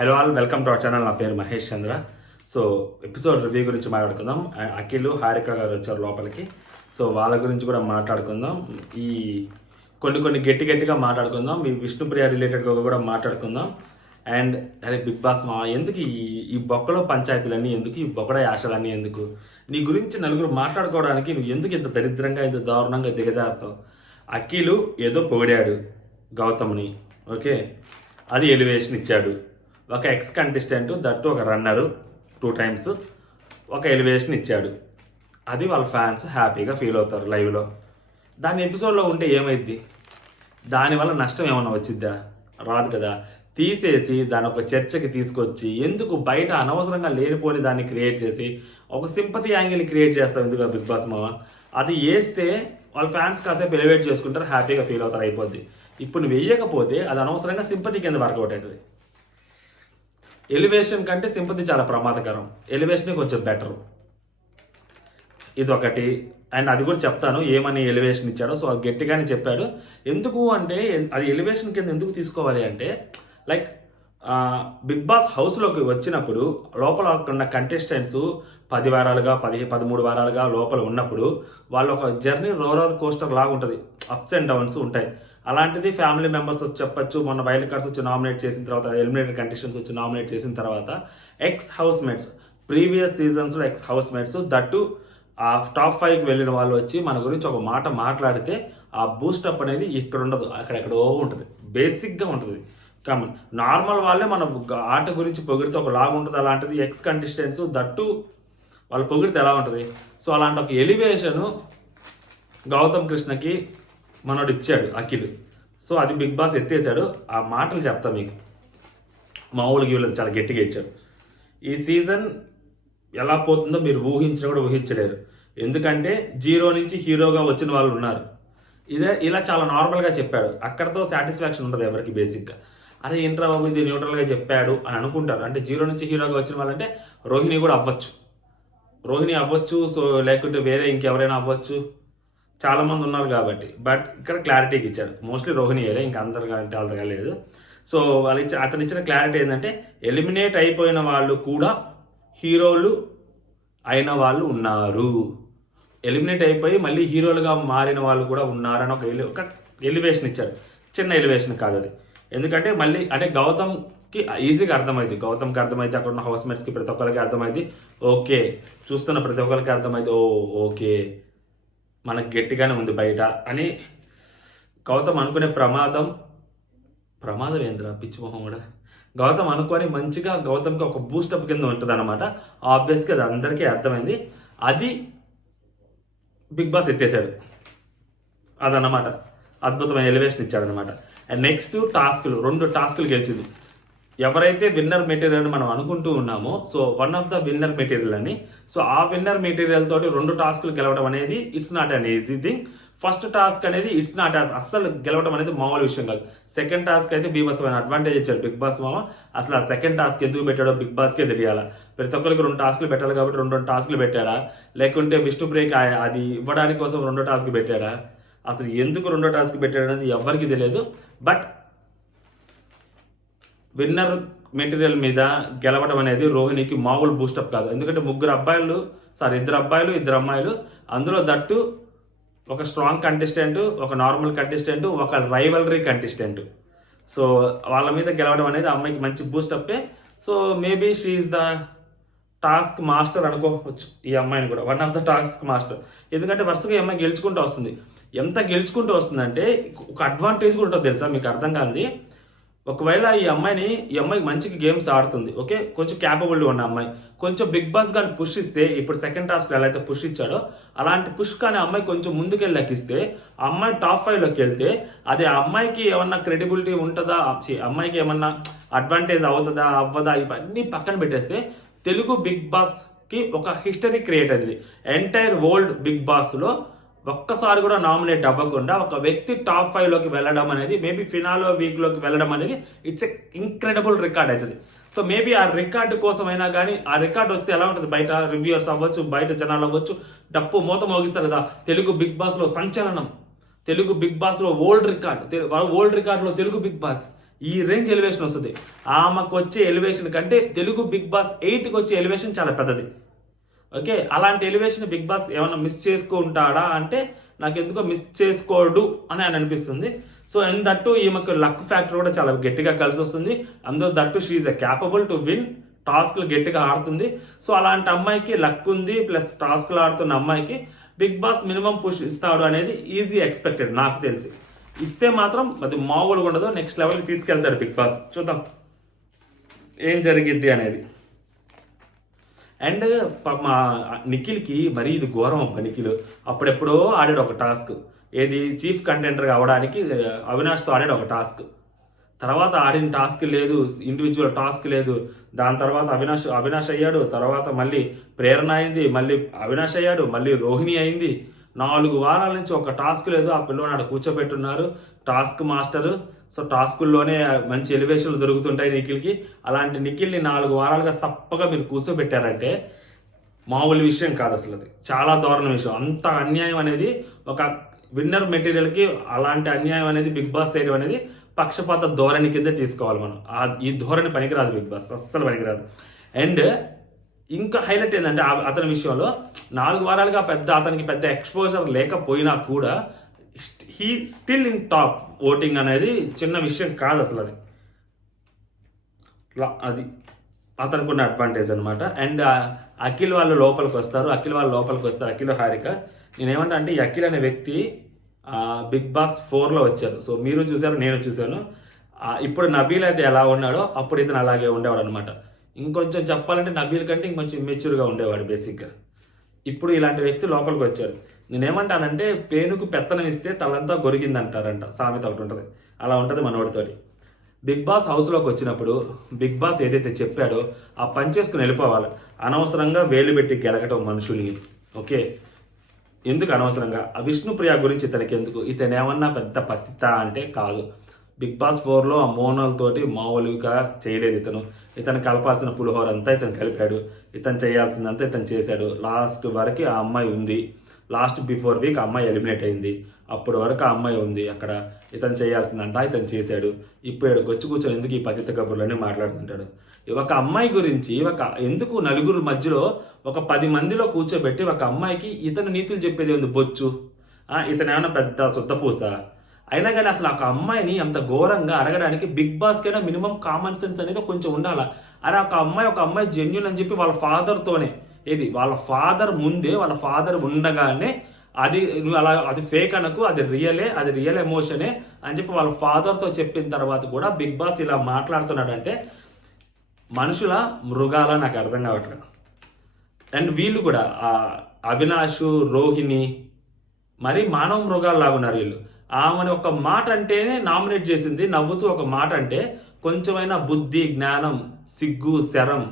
Hello all, welcome to our channel. నా పేరు మహేష్ చంద్ర. So episode review గురించి మాట్లాడుకుందాం. అఖిల్, హారిక గారు వచ్చారు లోపలికి. సో వాళ్ళ గురించి కూడా మాట్లాడుకుందాం. ఈ కొన్ని గట్టిగా మాట్లాడుకుందాం. ఈ విష్ణుప్రియ రిలేటెడ్గా కూడా మాట్లాడుకుందాం. అండ్ అరే బిగ్ బాస్ మా ఎందుకు ఈ బొక్కలో పంచాయతీలన్నీ ఎందుకు, ఈ బొక్కడ యాషలన్నీ ఎందుకు, నీ గురించి నలుగురు మాట్లాడుకోవడానికి నువ్వు ఎందుకు ఇంత దరిద్రంగా ఇంత దారుణంగా దిగజారుతావు? అఖిల్ ఏదో పొగిడాడు గౌతమ్ని, ఓకే, అది ఎలివేషన్ ఇచ్చాడు. ఒక ఎక్స్ కంటెస్టెంట్ దట్టు ఒక రన్నరు 2 times ఒక ఎలివేషన్ ఇచ్చాడు. అది వాళ్ళ ఫ్యాన్స్ హ్యాపీగా ఫీల్ అవుతారు లైవ్లో. దాని ఎపిసోడ్లో ఉంటే ఏమైద్ది? దానివల్ల నష్టం ఏమైనా వచ్చిద్దా? రాదు కదా. తీసేసి దాని ఒక చర్చకి తీసుకొచ్చి ఎందుకు బయట అనవసరంగా లేనిపోని దాన్ని క్రియేట్ చేసి ఒక సింపతి యాంగిల్ని క్రియేట్ చేస్తాం ఎందుకు బిగ్ బాస్ మామ? అది వేస్తే వాళ్ళ ఫ్యాన్స్ కాసేపు ఎలివేట్ చేసుకుంటారు, హ్యాపీగా ఫీల్ అవుతారు, అయిపోద్ది. ఇప్పుడు నువ్వు వేయకపోతే అది అనవసరంగా సింపతి కింద వర్కౌట్ అవుతుంది. ఎలివేషన్ కంటే సింపతి చాలా ప్రమాదకరం. ఎలివేషనే కొంచెం బెటరు. ఇదొకటి. అండ్ అది కూడా చెప్తాను ఏమని ఎలివేషన్ ఇచ్చాడో. సో అది గట్టిగానే చెప్పాడు. ఎందుకు అంటే అది ఎలివేషన్ కింద ఎందుకు తీసుకోవాలి అంటే, లైక్ బిగ్ బాస్ హౌస్లోకి వచ్చినప్పుడు లోపల ఉన్న కంటెస్టెంట్స్ 10 వారాలుగా 13 వారాలుగా లోపల ఉన్నప్పుడు వాళ్ళు ఒక జర్నీ రోలర్ కోస్టర్ లాగా ఉంటుంది, అప్స్ అండ్ డౌన్స్ ఉంటాయి. అలాంటిది ఫ్యామిలీ మెంబర్స్ వచ్చి చెప్పచ్చు. మొన్న వైల్డ్ కార్డ్స్ వచ్చి నామినేట్ చేసిన తర్వాత, ఎలిమినేటెడ్ కంటెస్టెంట్స్ వచ్చి నామినేట్ చేసిన తర్వాత ఎక్స్ హౌస్ మేట్స్, ప్రీవియస్ సీజన్స్లో ఎక్స్ హౌస్ మేట్స్ దట్టు ఆ టాప్ 5కి వెళ్ళిన వాళ్ళు వచ్చి మన గురించి ఒక మాట మాట్లాడితే ఆ బూస్టప్ అనేది ఇక్కడ ఉండదు, అక్కడెక్కడో ఉంటుంది, బేసిక్గా ఉంటుంది. కామన్ నార్మల్ వాళ్ళే మన ఆట గురించి పొగిడితే ఒక లాగా ఉంటుంది. అలాంటిది ఎక్స్ కంటెస్టెంట్స్ దట్టు వాళ్ళు పొగిడితే ఎలా ఉంటుంది? సో అలాంటి ఒక ఎలివేషను గౌతమ్ కృష్ణకి మనోడు ఇచ్చాడు అఖిల్. సో అది బిగ్ బాస్ ఎత్తేసాడు. ఆ మాటలు చెప్తా మీకు. మామూలుగా వీళ్ళని చాలా గట్టిగా ఇచ్చాడు. ఈ సీజన్ ఎలా పోతుందో మీరు ఊహించినా కూడా ఊహించలేరు. ఎందుకంటే 0 నుంచి హీరోగా వచ్చిన వాళ్ళు ఉన్నారు. ఇలా చాలా నార్మల్గా చెప్పాడు. అక్కడతో సాటిస్ఫాక్షన్ ఉంటుంది ఎవరికి బేసిక్గా. అరే ఏంట్రా బాబు ఇది న్యూట్రల్గా చెప్పాడు అని అనుకుంటారు. అంటే 0 నుంచి హీరోగా వచ్చిన వాళ్ళంటే రోహిణి కూడా అవ్వచ్చు, సో లేకుంటే వేరే ఇంకెవరైనా అవ్వచ్చు, చాలామంది ఉన్నారు కాబట్టి. బట్ ఇక్కడ క్లారిటీకి ఇచ్చాడు. మోస్ట్లీ రోహిణియే, ఇంకా అందరిగా అంటే అంతగా లేదు. సో అతను ఇచ్చిన క్లారిటీ ఏంటంటే ఎలిమినేట్ అయిపోయిన వాళ్ళు కూడా హీరోలు అయిన వాళ్ళు ఉన్నారు, ఎలిమినేట్ అయిపోయి మళ్ళీ హీరోలుగా మారిన వాళ్ళు కూడా ఉన్నారని ఒక ఎలివేషన్ ఇచ్చాడు. చిన్న ఎలివేషన్ కాదు అది. ఎందుకంటే మళ్ళీ అంటే గౌతమ్కి ఈజీగా అర్థమైంది. గౌతమ్కి అర్థమైతే, అక్కడ ఉన్న హౌస్ మేట్స్కి ప్రతి ఒక్కరికి అర్థమైంది. ఓకే, చూస్తున్న ప్రతి ఒక్కరికి అర్థమైంది. ఓకే మనకు గట్టిగానే ఉంది బయట అని గౌతమ్ అనుకునే ప్రమాదం ఏంద్రా పిచ్చి మొహం కూడా. గౌతమ్ అనుకొని మంచిగా గౌతమ్కి ఒక బూస్టప్ కింద ఉంటుంది అనమాట. ఆబ్వియస్గా అది అందరికీ అర్థమైంది. అది బిగ్ బాస్ ఎత్తేసాడు. అదన్నమాట అద్భుతమైన ఎలివేషన్ ఇచ్చాడనమాట. అండ్ నెక్స్ట్ టాస్కులు, 2 టాస్కులు గెలిచింది. ఎవరైతే విన్నర్ మెటీరియల్ అని మనం అనుకుంటూ ఉన్నామో, so one of the winner material అని. సో ఆ విన్నర్ మెటీరియల్ తోటి 2 టాస్కులు గెలవడం అనేది it's not an easy thing. First task అనేది ఇట్స్ నాట్ అస్సలు గెలవడం అనేది మామూలు విషయం కాదు. సెకండ్ టాస్క్ అయితే బీభత్సమైన అడ్వాంటేజ్ ఇచ్చాడు బిగ్ బాస్ మామ. అసలు ఆ సెకండ్ టాస్క్ ఎందుకు పెట్టాడో బిగ్ బాస్కే తెలియాలా. ప్రతి ఒక్కరికి 2 టాస్కులు పెట్టాలి కాబట్టి 2 టాస్కులు పెట్టాడా, లేకుంటే విష్ణుప్రియకి అది ఇవ్వడానికి కోసం 2 టాస్క్ పెట్టాడా, అసలు ఎందుకు 2 టాస్క్ పెట్టాడు అనేది ఎవరికి తెలియదు. బట్ విన్నర్ మెటీరియల్ మీద గెలవడం అనేది రోహిణికి మామూలు బూస్టప్ కాదు. ఎందుకంటే 2 అబ్బాయిలు, 2 అబ్బాయిలు 2 అమ్మాయిలు, అందులో దట్టు ఒక స్ట్రాంగ్ కంటెస్టెంట్, ఒక నార్మల్ కంటెస్టెంట్, ఒక రైవలరీ కంటెస్టెంట్. సో వాళ్ళ మీద గెలవడం అనేది అమ్మాయికి మంచి బూస్టప్పే. So maybe she is the task master అనుకోవచ్చు ఈ అమ్మాయిని కూడా, one of the task master. ఎందుకంటే వరుసగా ఈ అమ్మాయి గెలుచుకుంటూ వస్తుంది. ఎంత గెలుచుకుంటూ వస్తుందంటే ఒక అడ్వాంటేజ్ కూడా ఉంటుంది తెలుసా మీకు, అర్థం కాదు. ఒకవేళ ఈ అమ్మాయికి మంచిగా గేమ్స్ ఆడుతుంది, ఓకే, కొంచెం క్యాపబుల్ ఉన్న అమ్మాయి, కొంచెం బిగ్ బాస్ కానీ పుష్ ఇస్తే, ఇప్పుడు సెకండ్ టాస్క్ ఎలా అయితే పుష్ ఇచ్చాడో అలాంటి పుష్ కానీ అమ్మాయి కొంచెం ముందుకెళ్ళి లెక్కిస్తే, అమ్మాయి టాప్ 5లోకి వెళ్తే అది ఆ అమ్మాయికి ఏమన్నా క్రెడిబిలిటీ ఉంటుందా, అమ్మాయికి ఏమన్నా అడ్వాంటేజ్ అవుతుందా అవ్వదా, ఇవన్నీ పక్కన పెట్టేస్తే తెలుగు బిగ్ బాస్కి ఒక హిస్టరీ క్రియేట్ అయింది. ఎంటైర్ వరల్డ్ బిగ్ బాస్లో ఒక్కసారి కూడా నామినేట్ అవ్వకుండా ఒక వ్యక్తి టాప్ 5లోకి వెళ్ళడం అనేది, మేబీ ఫినాలో వీక్లోకి వెళ్ళడం అనేది ఇట్స్ ఎ ఇంక్రెడిబుల్ రికార్డ్ అవుతుంది. సో మేబీ ఆ రికార్డు కోసమైనా కానీ, ఆ రికార్డు వస్తే ఎలా ఉంటుంది, బయట రివ్యూవర్స్ అవ్వచ్చు, బయట జనాలు అవ్వచ్చు, డప్పు మూత మోగిస్తారు కదా. తెలుగు బిగ్ బాస్లో సంచలనం, తెలుగు బిగ్ బాస్లో వరల్డ్ రికార్డ్, వరల్డ్ రికార్డులో తెలుగు బిగ్ బాస్ ఈ రేంజ్ ఎలివేషన్ వస్తుంది. ఆమెకు వచ్చే ఎలివేషన్ కంటే తెలుగు బిగ్ బాస్ 8కి వచ్చే ఎలివేషన్ చాలా పెద్దది. ఓకే, అలాంటి ఎలివేషన్ బిగ్ బాస్ ఏమైనా మిస్ చేసుకుంటాడా అంటే నాకు ఎందుకో మిస్ చేసుకోడు అని ఆయన అనిపిస్తుంది. సో అండ్ దట్టు ఈమెకు లక్ ఫ్యాక్టర్ కూడా చాలా గట్టిగా కలిసి వస్తుంది. అందులో that she is capable to win, టాస్క్లు గట్టిగా ఆడుతుంది. సో అలాంటి అమ్మాయికి లక్ ఉంది, ప్లస్ టాస్క్లు ఆడుతున్న అమ్మాయికి బిగ్ బాస్ మినిమం పుష్ ఇస్తాడు అనేది ఈజీ ఎక్స్పెక్టెడ్ నాకు తెలిసి. ఇస్తే మాత్రం అది మామూలుగా ఉండదు, నెక్స్ట్ లెవెల్కి తీసుకెళ్తాడు బిగ్ బాస్. చూద్దాం ఏం జరిగిద్ది అనేది. అండ్ మా నిఖిల్కి మరీ ఇది ఘోరం అబ్బా. నిఖిల్ అప్పుడెప్పుడో ఆడాడు ఒక టాస్క్, ఏది చీఫ్ కంటెండర్గా అవ్వడానికి అవినాష్తో ఆడాడు ఒక టాస్క్. తర్వాత ఆడిన టాస్క్ లేదు, ఇండివిజువల్ టాస్క్ లేదు. దాని తర్వాత అవినాష్ అయ్యాడు, తర్వాత మళ్ళీ ప్రేరణ అయింది, మళ్ళీ అవినాష్ అయ్యాడు, మళ్ళీ రోహిణి అయింది. 4 వారాల నుంచి ఒక టాస్క్ లేదు. ఆ పిల్లోని ఆడ కూర్చోబెట్టున్నారు టాస్క్ మాస్టర్. సో టాస్కుల్లోనే మంచి ఎలివేషన్లు దొరుకుతుంటాయి నిఖిల్కి. అలాంటి నిఖిల్ని 4 వారాలుగా సప్పగా మీరు కూర్చోబెట్టారంటే మామూలు విషయం కాదు అసలు. అది చాలా దారుణ విషయం. అంత అన్యాయం అనేది ఒక విన్నర్ మెటీరియల్కి, అలాంటి అన్యాయం అనేది బిగ్ బాస్ చేయడం అనేది పక్షపాత ధోరణి కింద తీసుకోవాలి మనం. ఈ ధోరణి పనికిరాదు బిగ్ బాస్, అస్సలు పనికిరాదు. అండ్ ఇంకా హైలైట్ ఏంటంటే అతని విషయంలో 4 వారాలుగా అతనికి పెద్ద ఎక్స్పోజర్ లేకపోయినా కూడా he still in top voting అనేది చిన్న విషయం కాదు అసలు. అది అతనికి ఉన్న అడ్వాంటేజ్ అనమాట. అండ్ అఖిల్ వాళ్ళు లోపలికి వస్తారు. అఖిల్ హారిక. నేనేమంటా అంటే ఈ అఖిల్ అనే వ్యక్తి బిగ్ బాస్ 4లో వచ్చారు. సో మీరు చూసారు, నేను చూశాను. ఇప్పుడు నబీల్ అయితే ఎలా ఉన్నాడో అప్పుడు ఇతను అలాగే ఉండేవాడు అనమాట. ఇంకొంచెం చెప్పాలంటే నబీల్ కంటే ఇంకొంచెం మెచ్యూర్గా ఉండేవాడు బేసిక్గా. ఇప్పుడు ఇలాంటి వ్యక్తి లోపలికి వచ్చాడు. నేనేమంటానంటే పేనుకు పెత్తనం ఇస్తే తలంతా గొరిగిందంటారంట, సామెత ఒకటి ఉంటుంది. అలా ఉంటుంది మనోడితోటి. బిగ్ బాస్ హౌస్లోకి వచ్చినప్పుడు బిగ్ బాస్ ఏదైతే చెప్పాడో ఆ పని చేసుకుని వెళ్ళిపోవాలి. అనవసరంగా వేలు పెట్టి గెలగటం మనుషుల్ని. ఓకే, ఎందుకు అనవసరంగా? ఆ విష్ణుప్రియ గురించి ఇతనికి ఎందుకు? ఇతను ఏమన్నా పెద్ద పతిత అంటే కాదు. బిగ్ బాస్ 4లో ఆ మోనల్తోటి మామూలుగా చేయలేదు. ఇతను కలపాల్సిన పులిహోర అంతా ఇతను కలిపాడు. ఇతను చేయాల్సిందంతా ఇతను చేశాడు. లాస్ట్ వరకు ఆ అమ్మాయి ఉంది. లాస్ట్ బిఫోర్ వీక్ ఆ అమ్మాయి ఎలిమినేట్ అయింది. అప్పటి వరకు ఆ అమ్మాయి ఉంది అక్కడ. ఇతను చేయాల్సిందంతా ఇతను చేశాడు. ఇప్పుడు కూర్చొని ఎందుకు ఈ పతిత కబుర్లన్నీ మాట్లాడుతుంటాడు? ఒక అమ్మాయి గురించి ఎందుకు నలుగురు మధ్యలో ఒక 10 మందిలో కూర్చోబెట్టి ఒక అమ్మాయికి ఇతను నీతులు చెప్పేది ఉంది బొచ్చు. ఇతను ఏమైనా పెద్ద శుద్ధపూస? అయినా కానీ అసలు ఒక అమ్మాయిని అంత ఘోరంగా అడగడానికి బిగ్ బాస్ కైనా మినిమం కామన్ సెన్స్ అనేది కొంచెం ఉండాలా? అరే ఒక అమ్మాయి జెన్యున్ అని చెప్పి వాళ్ళ ఫాదర్తోనే, వాళ్ళ ఫాదర్ ముందే, వాళ్ళ ఫాదర్ ఉండగానే అది నువ్వు అలా అది ఫేక్ అనకు, అది రియల్ ఎమోషనే అని చెప్పి వాళ్ళ ఫాదర్తో చెప్పిన తర్వాత కూడా బిగ్ బాస్ ఇలా మాట్లాడుతున్నాడంటే మనుషుల మృగాల నాకు అర్థం కావట్లేదు. అండ్ వీళ్ళు కూడా అవినాష్, రోహిణి మరి మానవ మృగాలు లాగున్నారు వీళ్ళు. ఆమెను ఒక మాట అంటేనే నామినేట్ చేసింది, నవ్వుతూ ఒక మాట అంటే కొంచెమైనా బుద్ధి, జ్ఞానం, సిగ్గు, శరం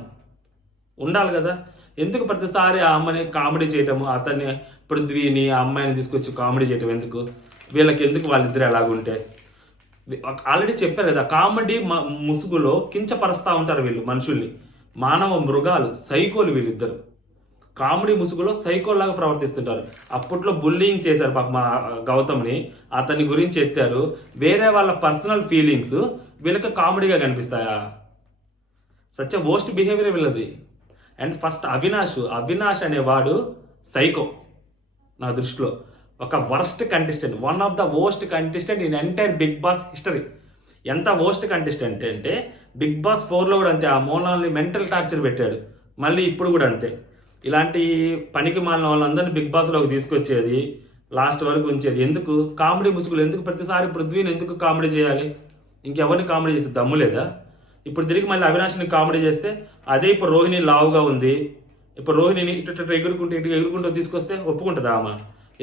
ఉండాలి కదా. ఎందుకు ప్రతిసారి ఆ అమ్మని కామెడీ చేయటము, అతన్ని పృథ్వీని ఆ అమ్మాయిని తీసుకొచ్చి కామెడీ చేయటం ఎందుకు? వీళ్ళకి ఎందుకు వాళ్ళిద్దరు ఎలాగుంటే? ఆల్రెడీ చెప్పారు కదా, కామెడీ ముసుగులో కించపరుస్తూ ఉంటారు వీళ్ళు మనుషుల్ని. మానవ మృగాలు, సైకోలు వీళ్ళిద్దరు. కామెడీ ముసుగులో సైకోల్లాగా ప్రవర్తిస్తుంటారు. అప్పట్లో బుల్లింగ్ చేశారు పాప మా గౌతమ్ని, అతని గురించి ఎత్తారు. వేరే వాళ్ళ పర్సనల్ ఫీలింగ్స్ వీళ్ళకి కామెడీగా కనిపిస్తాయా? సచ్ ఎ వర్స్ట్ బిహేవియర్ వీళ్ళది. అండ్ ఫస్ట్ అవినాష్ అనేవాడు సైకో నా దృష్టిలో. ఒక worst contestant, one of the worst contestant in entire Bigg Boss history. ఎంత వర్స్ట్ కంటెస్టెంట్ అంటే బిగ్ బాస్ 4లో కూడా అంతే. ఆ మోనాల్ని మెంటల్ టార్చర్ పెట్టాడు. మళ్ళీ ఇప్పుడు కూడా అంతే. ఇలాంటి పనికి మాలిన వాళ్ళందరినీ బిగ్ బాస్లోకి తీసుకొచ్చేది, లాస్ట్ వరకు ఉంచేది ఎందుకు? కామెడీ ముసుగులు ఎందుకు? ప్రతిసారి పృథ్వీని ఎందుకు కామెడీ చేయాలి? ఇంకెవరిని కామెడీ చేస్తే దమ్ము లేదా? ఇప్పుడు తిరిగి మళ్ళీ అవినాష్ని కామెడీ చేస్తే అదే. ఇప్పుడు రోహిణి లావుగా ఉంది, ఇప్పుడు రోహిణిని ఇటు ఎగురుకుంటూ తీసుకొస్తే ఒప్పుకుంటుందా అమ్మ?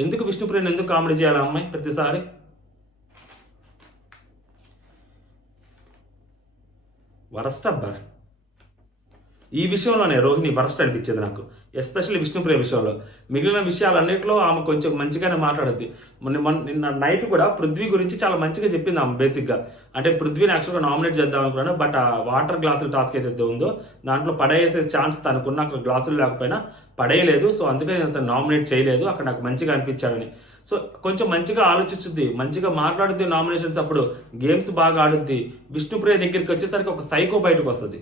ఎందుకు విష్ణుప్రియని ఎందుకు కామెడీ చేయాలి అమ్మాయి ప్రతిసారి? వరస్ట్ అబ్బా. ఈ విషయంలోనే రోహిణి వరస్ట్ అనిపించేది నాకు, ఎస్పెషల్లీ విష్ణుప్రియ విషయంలో. మిగిలిన విషయాలన్నింటిలో ఆమె కొంచెం మంచిగానే మాట్లాడుద్ది. నిన్న నైట్ కూడా పృథ్వీ గురించి చాలా మంచిగా చెప్పింది ఆమె బేసిక్గా. అంటే పృథ్వీని యాక్చువల్గా నామినేట్ చేద్దాం అనుకున్నాను, బట్ ఆ వాటర్ గ్లాసుల టాస్క్ ఏదైతే ఉందో దాంట్లో పడేసే ఛాన్స్ తనకున్న, అక్కడ గ్లాసులు లేకపోయినా పడేయలేదు. సో అందుకే నేను తను నామినేట్ చేయలేదు, అక్కడ నాకు మంచిగా అనిపించాడని. సో కొంచెం మంచిగా ఆలోచించుద్ది, మంచిగా మాట్లాడుద్ది, నామినేషన్స్ అప్పుడు గేమ్స్ బాగా ఆడుద్ది. విష్ణుప్రియ దగ్గరికి వచ్చేసరికి ఒక సైకో బయటకు వస్తుంది.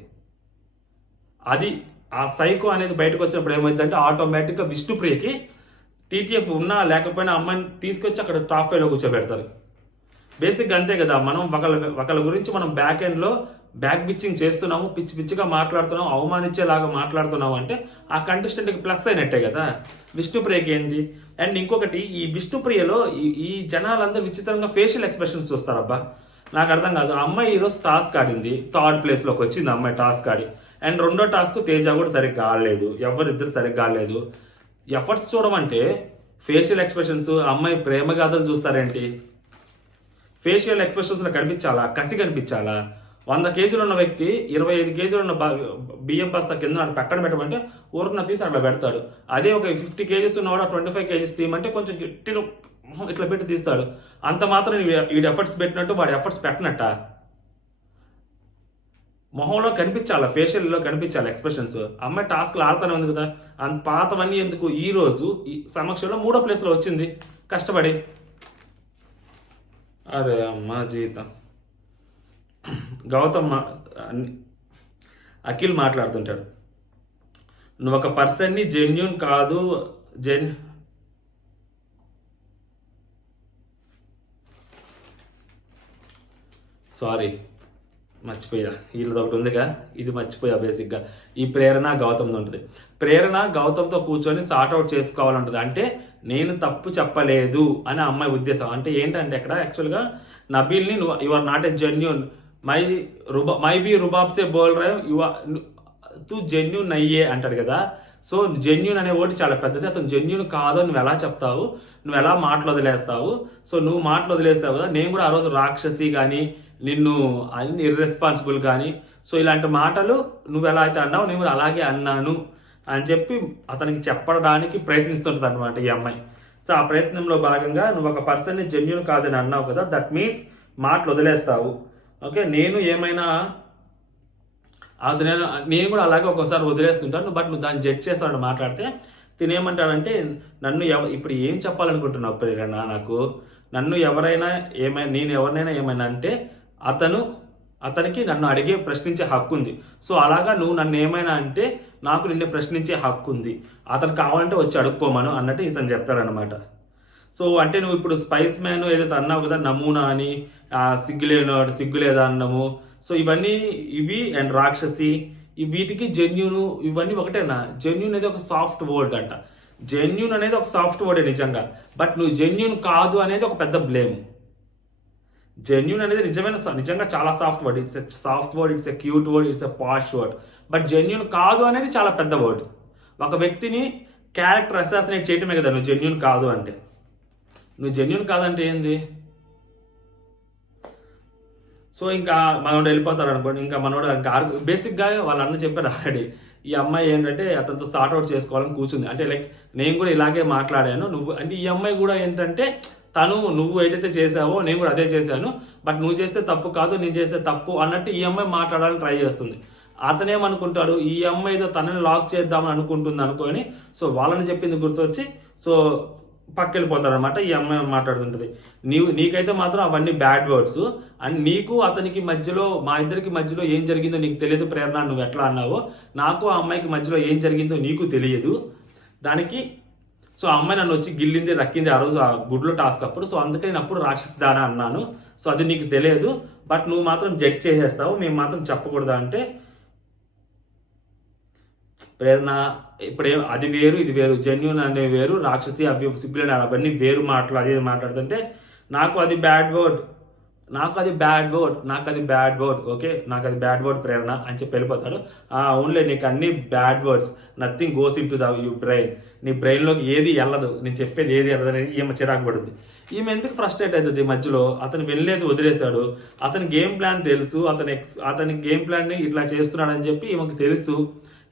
అది ఆ సైకో అనేది బయటకు వచ్చినప్పుడు ఏమైందంటే ఆటోమేటిక్గా విష్ణుప్రియకి టీటీఎఫ్ ఉన్నా లేకపోయినా అమ్మాయిని తీసుకొచ్చి అక్కడ టాప్ 5లో కూర్చోబెడతారు. బేసిక్గా అంతే కదా, మనం ఒకళ్ళ గురించి మనం బ్యాక్ ఎండ్లో బ్యాక్ బిచ్చింగ్ చేస్తున్నాము, పిచ్చి పిచ్చిగా మాట్లాడుతున్నాము, అవమానించేలాగా మాట్లాడుతున్నాము అంటే ఆ కంటెస్టెంట్కి ప్లస్ అయినట్టే కదా. విష్ణుప్రియకి ఏంది? అండ్ ఇంకొకటి, ఈ విష్ణుప్రియలో ఈ జనాలందరూ విచిత్రంగా ఫేషియల్ ఎక్స్ప్రెషన్స్ చూస్తారబ్బా. నాకు అర్థం కాదు. ఆ అమ్మాయి ఈరోజు టాస్క్ ఆడింది, 3rd ప్లేస్లోకి వచ్చింది అమ్మాయి టాస్క్ ఆడి. అండ్ రెండో టాస్క్ తేజ కూడా సరిగ్గా ఆడలేదు, ఎవరిద్దరు సరిగ్గా ఆడలేదు. ఎఫర్ట్స్ చూడమంటే ఫేషియల్ ఎక్స్ప్రెషన్స్, అమ్మాయి ప్రేమ గాథలు చూస్తారేంటి? ఫేషియల్ ఎక్స్ప్రెషన్స్లో కనిపించాలా, కసి కనిపించాలా? 100 కేజీలు ఉన్న వ్యక్తి 25 కేజీలు ఉన్న బియ్యం బస్తా కింద పక్కన పెట్టమంటే ఊరిన తీసి అట్లా పెడతాడు. అదే ఒక 50 కేజీస్ ఉన్నవాడు 25 కేజీస్ తీయమంటే కొంచెం గట్టిగా ఇట్లా పెట్టి తీస్తాడు. అంత మాత్రం వీడు ఎఫర్ట్స్ పెట్టినట్టు వాడు ఎఫర్ట్స్ పెట్టినట్ట? మొహంలో కనిపించాలా, ఫేషియల్లో కనిపించాలి ఎక్స్ప్రెషన్స్. అమ్మాయి టాస్క్లు ఆడుతూనే ఉంది కదా, అంత పాతవన్నీ ఎందుకు? ఈ రోజు ఈ సమక్షంలో 3వ ప్లేస్లో వచ్చింది కష్టపడి. అరే అమ్మా జీవితం. గౌతమ్ అఖిల్ మాట్లాడుతుంటాడు, నువ్వు ఒక పర్సన్ని జెన్యూన్ కాదు సారీ మర్చిపోయా, వీళ్ళది ఒకటి ఉందిగా, ఇది మర్చిపోయా. బేసిక్గా ఈ ప్రేరణ గౌతమ్ది ఉంటుంది. ప్రేరణ గౌతమ్తో కూర్చొని సార్ట్అవుట్ చేసుకోవాలంటుంది. అంటే నేను తప్పు చెప్పలేదు అని అమ్మాయి ఉద్దేశం. అంటే ఏంటంటే అక్కడ యాక్చువల్గా నబీల్ని నువ్వు you are not a genuine, మై బీ రుబాబ్ సే బోల్ రే తూ జెన్యూన్ అయ్యే అంటాడు కదా. సో జెన్యూన్ అనే వర్డ్ చాలా పెద్దది. అతను జెన్యూన్ కాదో నువ్వు ఎలా చెప్తావు, నువ్వు ఎలా మాటలు వదిలేస్తావు? సో నువ్వు మాటలు వదిలేస్తావు కదా. నేను కూడా ఆ రోజు రాక్షసి కానీ, నిన్ను అన్ని ఇర్రెస్పాన్సిబుల్ కానీ, సో ఇలాంటి మాటలు నువ్వు ఎలా అయితే అన్నావు నేను కూడా అలాగే అన్నాను అని చెప్పి అతనికి చెప్పడానికి ప్రయత్నిస్తుంటుంది అనమాట ఈ అమ్మాయి. సో ఆ ప్రయత్నంలో భాగంగా నువ్వు ఒక పర్సన్ని జెన్యూన్ కాదని అన్నావు కదా, దట్ మీన్స్ మాటలు వదిలేస్తావు. ఓకే, నేను ఏమైనా అది నేను కూడా అలాగే ఒక్కోసారి వదిలేస్తుంటాను, బట్ నువ్వు దాన్ని జడ్జ్ చేస్తాను మాట్లాడితే తినేమంటాడంటే నన్ను ఇప్పుడు ఏం చెప్పాలనుకుంటున్నావు ప్రేరణ? నాకు నన్ను ఎవరైనా నేను ఎవరినైనా ఏమైనా అంటే అతనికి నన్ను అడిగే ప్రశ్నించే హక్కు ఉంది. సో అలాగా నువ్వు నన్ను ఏమైనా అంటే నాకు నిన్ను ప్రశ్నించే హక్కు ఉంది. అతను కావాలంటే వచ్చి అడుక్కోమను అన్నట్టు ఇతను చెప్తాడనమాట. సో అంటే నువ్వు ఇప్పుడు స్పైస్ మ్యాన్ ఏదైతే అన్నావు కదా, నమూనా అని, సిగ్గులేదా అన్నము, సో ఇవి అండ్ రాక్షసి, వీటికి జెన్యూన్ ఇవన్నీ ఒకటేనా? జెన్యూన్ అనేది ఒక సాఫ్ట్ వర్డ్ అంట. జెన్యూన్ అనేది ఒక సాఫ్ట్ వర్డే నిజంగా, బట్ నువ్వు జెన్యూన్ కాదు అనేది ఒక పెద్ద బ్లేమ్. జెన్యూన్ అనేది నిజంగా చాలా soft word, it's a soft word, it's a cute word, it's a posh word. But genuine కాదు అనేది చాలా పెద్ద వర్డ్. ఒక వ్యక్తిని క్యారెక్టర్ అసాసినేట్ చేయటమే కదా నువ్వు జెన్యూన్ కాదు అంటే. నువ్వు జెన్యూన్ కాదంటే ఏంది? సో ఇంకా మనోడు వెళ్ళిపోతాడు అనుకోండి. ఇంకా మనోడు ఇంకా బేసిక్గా వాళ్ళ అన్న చెప్పారు ఆల్రెడీ, ఈ అమ్మాయి ఏంటంటే అతనితో సార్ట్అవుట్ చేసుకోవాలని కూర్చుంది. అంటే లైక్ నేను కూడా ఇలాగే మాట్లాడాను, నువ్వు అంటే ఈ అమ్మాయి కూడా ఏంటంటే నువ్వు ఏదైతే చేసావో నేను కూడా అదే చేశాను, బట్ నువ్వు చేస్తే తప్పు కాదు, నేను చేస్తే తప్పు అన్నట్టు ఈ అమ్మాయి మాట్లాడాలని ట్రై చేస్తుంది. అతనేమనుకుంటాడు, ఈ అమ్మాయి ఏదో తనని లాక్ చేద్దామని అనుకుంటుంది అనుకొని, సో వాళ్ళని చెప్పింది గుర్తొచ్చి సో పక్కెళ్ళిపోతాడు అనమాట. ఈ అమ్మాయి మాట్లాడుతుంటుంది, నీకైతే మాత్రం అవన్నీ బ్యాడ్ వర్డ్స్, అండ్ నీకు అతనికి మధ్యలో, మా ఇద్దరికి మధ్యలో ఏం జరిగిందో నీకు తెలియదు ప్రేరణ, నువ్వు ఎట్లా అన్నావో, నాకు ఆ అమ్మాయికి మధ్యలో ఏం జరిగిందో నీకు తెలియదు. దానికి సో ఆ అమ్మాయి నన్ను వచ్చి గిల్లింది, రక్కింది ఆ రోజు ఆ గుడ్లో టాస్క్ అప్పుడు. సో అందుకే నేను అప్పుడు రాక్షసి దానా అన్నాను. సో అది నీకు తెలియదు, బట్ నువ్వు మాత్రం జడ్జ్ చేసేస్తావు, మేము మాత్రం చెప్పకూడదా అంటే, ప్రేరణ ఇప్పుడే అది వేరు ఇది వేరు, జెన్యూన్ అనే వేరు, రాక్షసి అవి సిగ్గులేని అవన్నీ వేరు మాటలు. అది మాట్లాడుతుంటే నాకు అది బ్యాడ్ వర్డ్, నాకు అది బ్యాడ్ వర్డ్ ఓకే, నాకు అది బ్యాడ్ వర్డ్ ప్రేరణ అని చెప్పి వెళ్ళిపోతాడు. ఓన్లీ నీకు అన్ని bad words, nothing goes in to the you brain, నీ బ్రెయిన్లోకి ఏది వెళ్ళదు, నేను చెప్పేది ఏది వెళ్ళదని ఈమె చిరాకు పడుతుంది. ఈమె ఎందుకు ఫ్రస్ట్రేట్ అవుతుంది మధ్యలో? అతను వెళ్ళలేదు, వదిలేశాడు. అతని గేమ్ ప్లాన్ తెలుసు, అతని గేమ్ ప్లాన్ని ఇట్లా చేస్తున్నాడని చెప్పి ఈమెకు తెలుసు.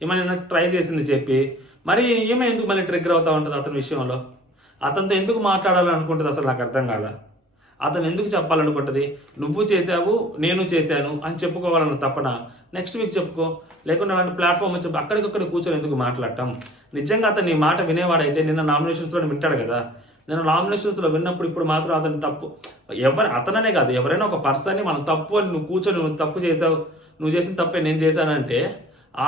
ఏమైనా ట్రై చేసింది చెప్పి, మరి ఈమె ఎందుకు మళ్ళీ ట్రిగ్గర్ అవుతా ఉంటుంది అతని విషయంలో? అతనితో ఎందుకు మాట్లాడాలనుకుంటుంది అసలు నాకు అర్థం కాల. అతను ఎందుకు చెప్పాలనుకుంటుంది, నువ్వు చేసావు నేను చేశాను అని చెప్పుకోవాలన్న తప్పన నెక్స్ట్ వీక్ చెప్పుకో, లేకుంటే అలాంటి ప్లాట్ఫామ్ వచ్చి అక్కడికక్కడ కూర్చొని ఎందుకు మాట్లాడటం? నిజంగా అతను నీ మాట వినేవాడైతే నిన్న నామినేషన్స్లో వింటాడు కదా. నేను నామినేషన్స్లో విన్నప్పుడు ఇప్పుడు మాత్రం అతను తప్పు అతననే కాదు, ఎవరైనా ఒక పర్సన్ని మనం తప్పు అని నువ్వు కూర్చొని నువ్వు తప్పు చేసావు, నువ్వు చేసిన తప్పే నేను చేశానంటే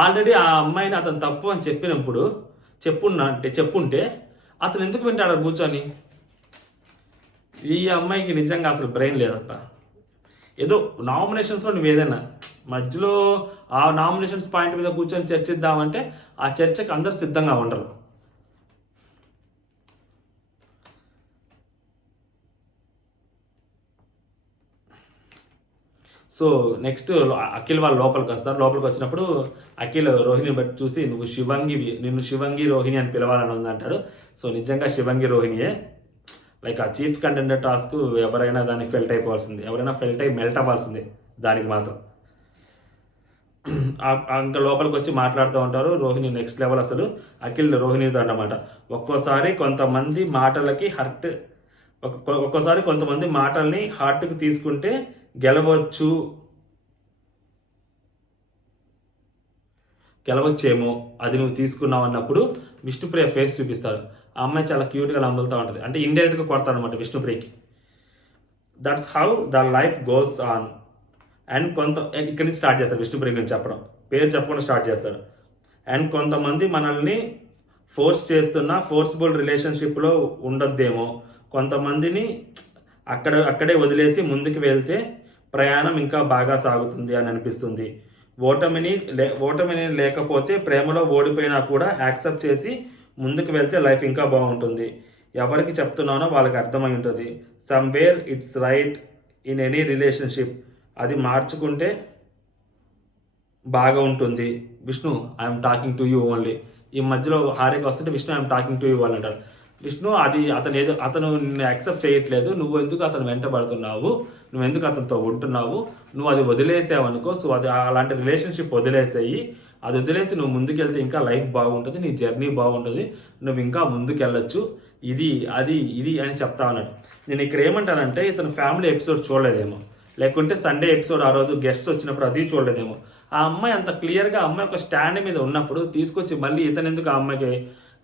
ఆల్రెడీ ఆ అమ్మాయిని అతను తప్పు అని చెప్పినప్పుడు చెప్పుంటే అతను ఎందుకు వింటాడు కూర్చొని? ఈ అమ్మాయికి నిజంగా అసలు బ్రెయిన్ లేదప్ప. ఏదో నామినేషన్స్లో నువ్వు ఏదైనా మధ్యలో ఆ నామినేషన్స్ పాయింట్ మీద కూర్చొని చర్చిద్దామంటే ఆ చర్చకు అందరు సిద్ధంగా ఉండరు. సో నెక్స్ట్ అఖిల్ వాళ్ళు లోపలికి వస్తారు. లోపలికి వచ్చినప్పుడు అఖిల్ రోహిణిని బట్టి చూసి నిన్ను శివంగి రోహిణి అని పిలవాలని ఉందంటాడు. సో నిజంగా శివంగి రోహిణియే. లైక్ ఆ చీఫ్ కంటెండర్ టాస్క్ ఎవరైనా దాన్ని ఫెల్ట్ అయిపోవాల్సింది, ఎవరైనా ఫెల్ట్ అయి మెల్ట్ అవ్వాల్సింది దానికి మాత్రం. ఇంకా లోపలికి వచ్చి మాట్లాడుతూ ఉంటారు. రోహిణి నెక్స్ట్ లెవెల్ అసలు. అఖిల్ రోహిణితో అన్నమాట, ఒక్కోసారి కొంతమంది మాటల్ని హార్ట్కి తీసుకుంటే గెలవచ్చేమో, అది నువ్వు తీసుకున్నావు అన్నప్పుడు విష్ణుప్రియ ఫేస్ చూపిస్తారు. ఆ అమ్మాయి చాలా క్యూట్గా నమ్ములుతూ ఉంటుంది, అంటే ఇండైరెక్ట్గా కొడతాడు అనమాట విష్ణుప్రియకి. That's how the life goes on. And ఇక్కడి నుంచి స్టార్ట్ చేస్తాడు విష్ణుప్రియ గురించి చెప్పడం, పేరు చెప్పకుండా స్టార్ట్ చేస్తాడు. అండ్ కొంతమంది మనల్ని ఫోర్స్ఫుల్ రిలేషన్షిప్లో ఉండొద్దేమో, కొంతమందిని అక్కడే వదిలేసి ముందుకు వెళ్తే ప్రయాణం ఇంకా బాగా సాగుతుంది అని అనిపిస్తుంది. ఓటమిని లేకపోతే ప్రేమలో ఓడిపోయినా కూడా యాక్సెప్ట్ చేసి ముందుకు వెళ్తే లైఫ్ ఇంకా బాగుంటుంది. ఎవరికి చెప్తున్నానో వాళ్ళకి అర్థమై ఉంటుంది. Somewhere it's right in any relationship, అది మార్చుకుంటే బాగా ఉంటుంది. Vishnu I'm talking to you only. ఈ మధ్యలో హారిక వస్తుంటే Vishnu I'm talking to you వాళ్ళు అంటారు. విష్ణు అతను నిన్ను యాక్సెప్ట్ చేయట్లేదు, నువ్వు ఎందుకు అతను వెంటబడుతున్నావు, నువ్వు ఎందుకు అతనితో ఉంటున్నావు, నువ్వు అది వదిలేసావు అనుకో. సో అది అలాంటి రిలేషన్షిప్ వదిలేసేయి, అది వదిలేసి నువ్వు ముందుకెళ్తే ఇంకా లైఫ్ బాగుంటుంది, నీ జర్నీ బాగుంటుంది, నువ్వు ఇంకా ముందుకెళ్ళొచ్చు, ఇది అని చెప్తా ఉన్నాడు. నేను ఇక్కడ ఏమంటానంటే ఇతను ఫ్యామిలీ ఎపిసోడ్ చూడలేదేమో, లేకుంటే సండే ఎపిసోడ్ ఆ రోజు గెస్ట్స్ వచ్చినప్పుడు అది చూడలేదేమో. ఆ అమ్మాయి అంత క్లియర్గా అమ్మాయి ఒక స్టాండ్ మీద ఉన్నప్పుడు తీసుకొచ్చి మళ్ళీ ఇతను ఎందుకు ఆ అమ్మాయికి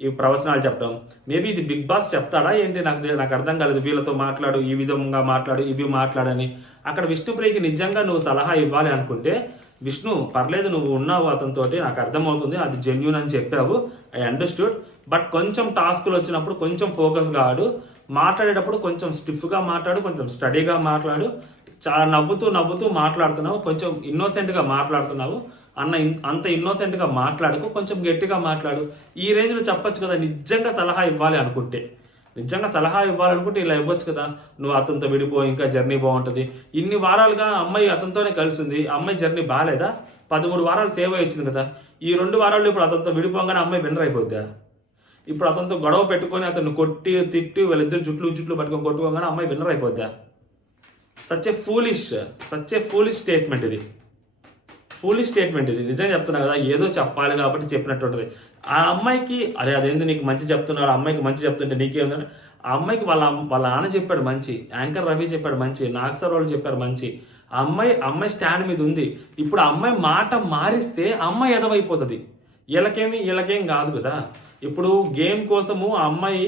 ఈ ప్రవచనాలు చెప్పడం? మేబీ ఇది బిగ్ బాస్ చెప్తాడా ఏంటి, నాకు అర్థం కాలేదు. వీళ్ళతో మాట్లాడు, ఈ విధంగా మాట్లాడు, ఇవి మాట్లాడని. అక్కడ విష్ణుప్రియకి నిజంగా నువ్వు సలహా ఇవ్వాలి అనుకుంటే, విష్ణు పర్లేదు నువ్వు ఉన్నావు అతనితోటి, నాకు అర్థమవుతుంది, అది జెన్యూన్ అని చెప్పావు, ఐ అండర్స్టూడ్. బట్ కొంచెం టాస్కులు వచ్చినప్పుడు కొంచెం ఫోకస్గా ఆడు, మాట్లాడేటప్పుడు కొంచెం స్టిఫ్గా మాట్లాడు, కొంచెం స్టడీగా మాట్లాడు. చాలా నవ్వుతూ మాట్లాడుతున్నావు, కొంచెం ఇన్నోసెంట్గా మాట్లాడుతున్నావు అంత ఇన్నోసెంట్గా మాట్లాడకు, కొంచెం గట్టిగా మాట్లాడు. ఈ రేంజ్లో చెప్పొచ్చు కదా. నిజంగా సలహా ఇవ్వాలి అనుకుంటే ఇలా ఇవ్వచ్చు కదా. నువ్వు అతనితో విడిపో, ఇంకా జర్నీ బాగుంటుంది. ఇన్ని వారాలుగా అమ్మాయి అతనితోనే కలిసి ఉంది, అమ్మాయి జర్నీ బాగాలేదా? 13 వారాలు సేవ్ అయ్యి వచ్చింది కదా. ఈ 2 వారాల్లో ఇప్పుడు అతనితో విడిపోగానే అమ్మాయి విన్నర్ అయిపోద్దా? ఇప్పుడు అతనితో గొడవ పెట్టుకొని అతను కొట్టి తిట్టి వాళ్ళిద్దరు జుట్లు పట్టుకొని కొట్టుకోగానే అమ్మాయి విన్నర్ అయిపోద్దా? సచ్ ఏ ఫూలిష్ స్టేట్మెంట్ ఇది. నిజంగా చెప్తున్నా కదా, ఏదో చెప్పాలి కాబట్టి చెప్పినట్టు ఉంటుంది. ఆ అమ్మాయికి అదేంది నీకు మంచి చెప్తున్నారు, అమ్మాయికి మంచి చెప్తుంటే నీకేందంటే, ఆ అమ్మాయికి వాళ్ళ నాన్న చెప్పాడు మంచి, యాంకర్ రవి చెప్పాడు మంచి, నాగసర్ వాళ్ళు చెప్పారు మంచి. అమ్మాయి స్టాండ్ మీద ఉంది. ఇప్పుడు ఆ అమ్మాయి మాట మారిస్తే అమ్మాయి ఎదవైపోతుంది. వీళ్ళకేం కాదు కదా. ఇప్పుడు గేమ్ కోసము ఆ అమ్మాయి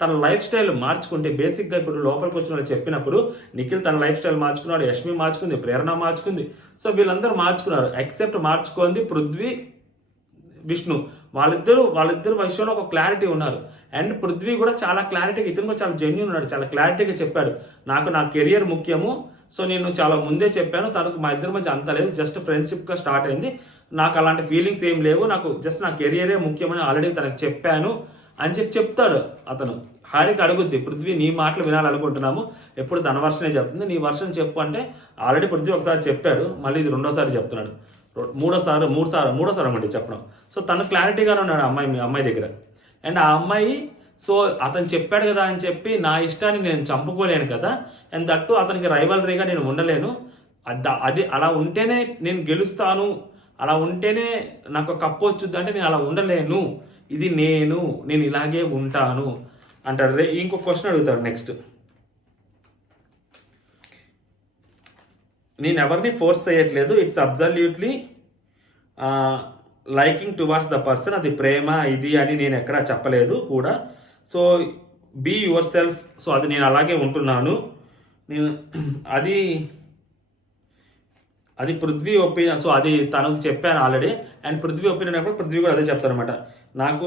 తన లైఫ్ స్టైల్ మార్చుకుంటే, బేసిక్గా ఇప్పుడు లోపలికి వచ్చిన వాళ్ళు చెప్పినప్పుడు నిఖిల్ తన లైఫ్ స్టైల్ మార్చుకున్నాడు, యష్మి మార్చుకుంది, ప్రేరణ మార్చుకుంది. సో వీళ్ళందరూ మార్చుకున్నారు, ఎక్సెప్ట్ మార్చుకుంది పృథ్వీ, విష్ణు. వాళ్ళిద్దరు విషయంలో ఒక క్లారిటీ ఉన్నారు. అండ్ పృథ్వీ కూడా చాలా క్లారిటీగా, ఇతను కూడా చాలా జెన్యూన్ ఉన్నాడు, చాలా క్లారిటీగా చెప్పాడు, నాకు నా కెరియర్ ముఖ్యము. సో నేను చాలా ముందే చెప్పాను, తనకు మా ఇద్దరి మధ్య అంత లేదు, జస్ట్ ఫ్రెండ్షిప్గా స్టార్ట్ అయింది, నాకు అలాంటి ఫీలింగ్స్ ఏం లేవు, నాకు జస్ట్ నా కెరియరే ముఖ్యమని ఆల్రెడీ తనకు చెప్పాను అని చెప్తాడు అతను. హారిక అడుగుద్ది, పృథ్వీ నీ మాటలు వినాలనుకుంటున్నాము, ఎప్పుడు తన వర్షనే చెప్తుంది, నీ వర్షన్ చెప్పు అంటే ఆల్రెడీ పృథ్వీ ఒకసారి చెప్పాడు, మళ్ళీ ఇది 2వ సారి చెప్తున్నాడు, మూడోసారి అమ్మండి చెప్పడం. సో తను క్లారిటీగానే ఉన్నాడు అమ్మాయి దగ్గర. అండ్ ఆ అమ్మాయి సో అతను చెప్పాడు కదా అని చెప్పి నా ఇష్టాన్ని నేను చంపుకోలేను కదా, అండ్ దట్టు అతనికి రైవలరీగా నేను ఉండలేను, అది అలా ఉంటేనే నేను గెలుస్తాను, అలా ఉంటేనే నాకు కప్పు వచ్చుద్ది అంటే నేను అలా ఉండలేను, ఇది నేను ఇలాగే ఉంటాను అంటాడు. ఇంకో క్వశ్చన్ అడుగుతాడు నెక్స్ట్, నేను ఎవరిని ఫోర్స్ చేయట్లేదు, it's absolutely liking towards the person, అది ప్రేమ ఇది అని నేను ఎక్కడా చెప్పలేదు కూడా. So be yourself. So అది నేను అలాగే ఉంటున్నాను. నేను అది అది పృథ్వీ ఒపీనియన్. సో అది తనకు చెప్పాను ఆల్రెడీ. అండ్ పృథ్వీ ఒపీనియన్ అప్పుడు పృథ్వీ కూడా అదే చెప్తారనమాట. నాకు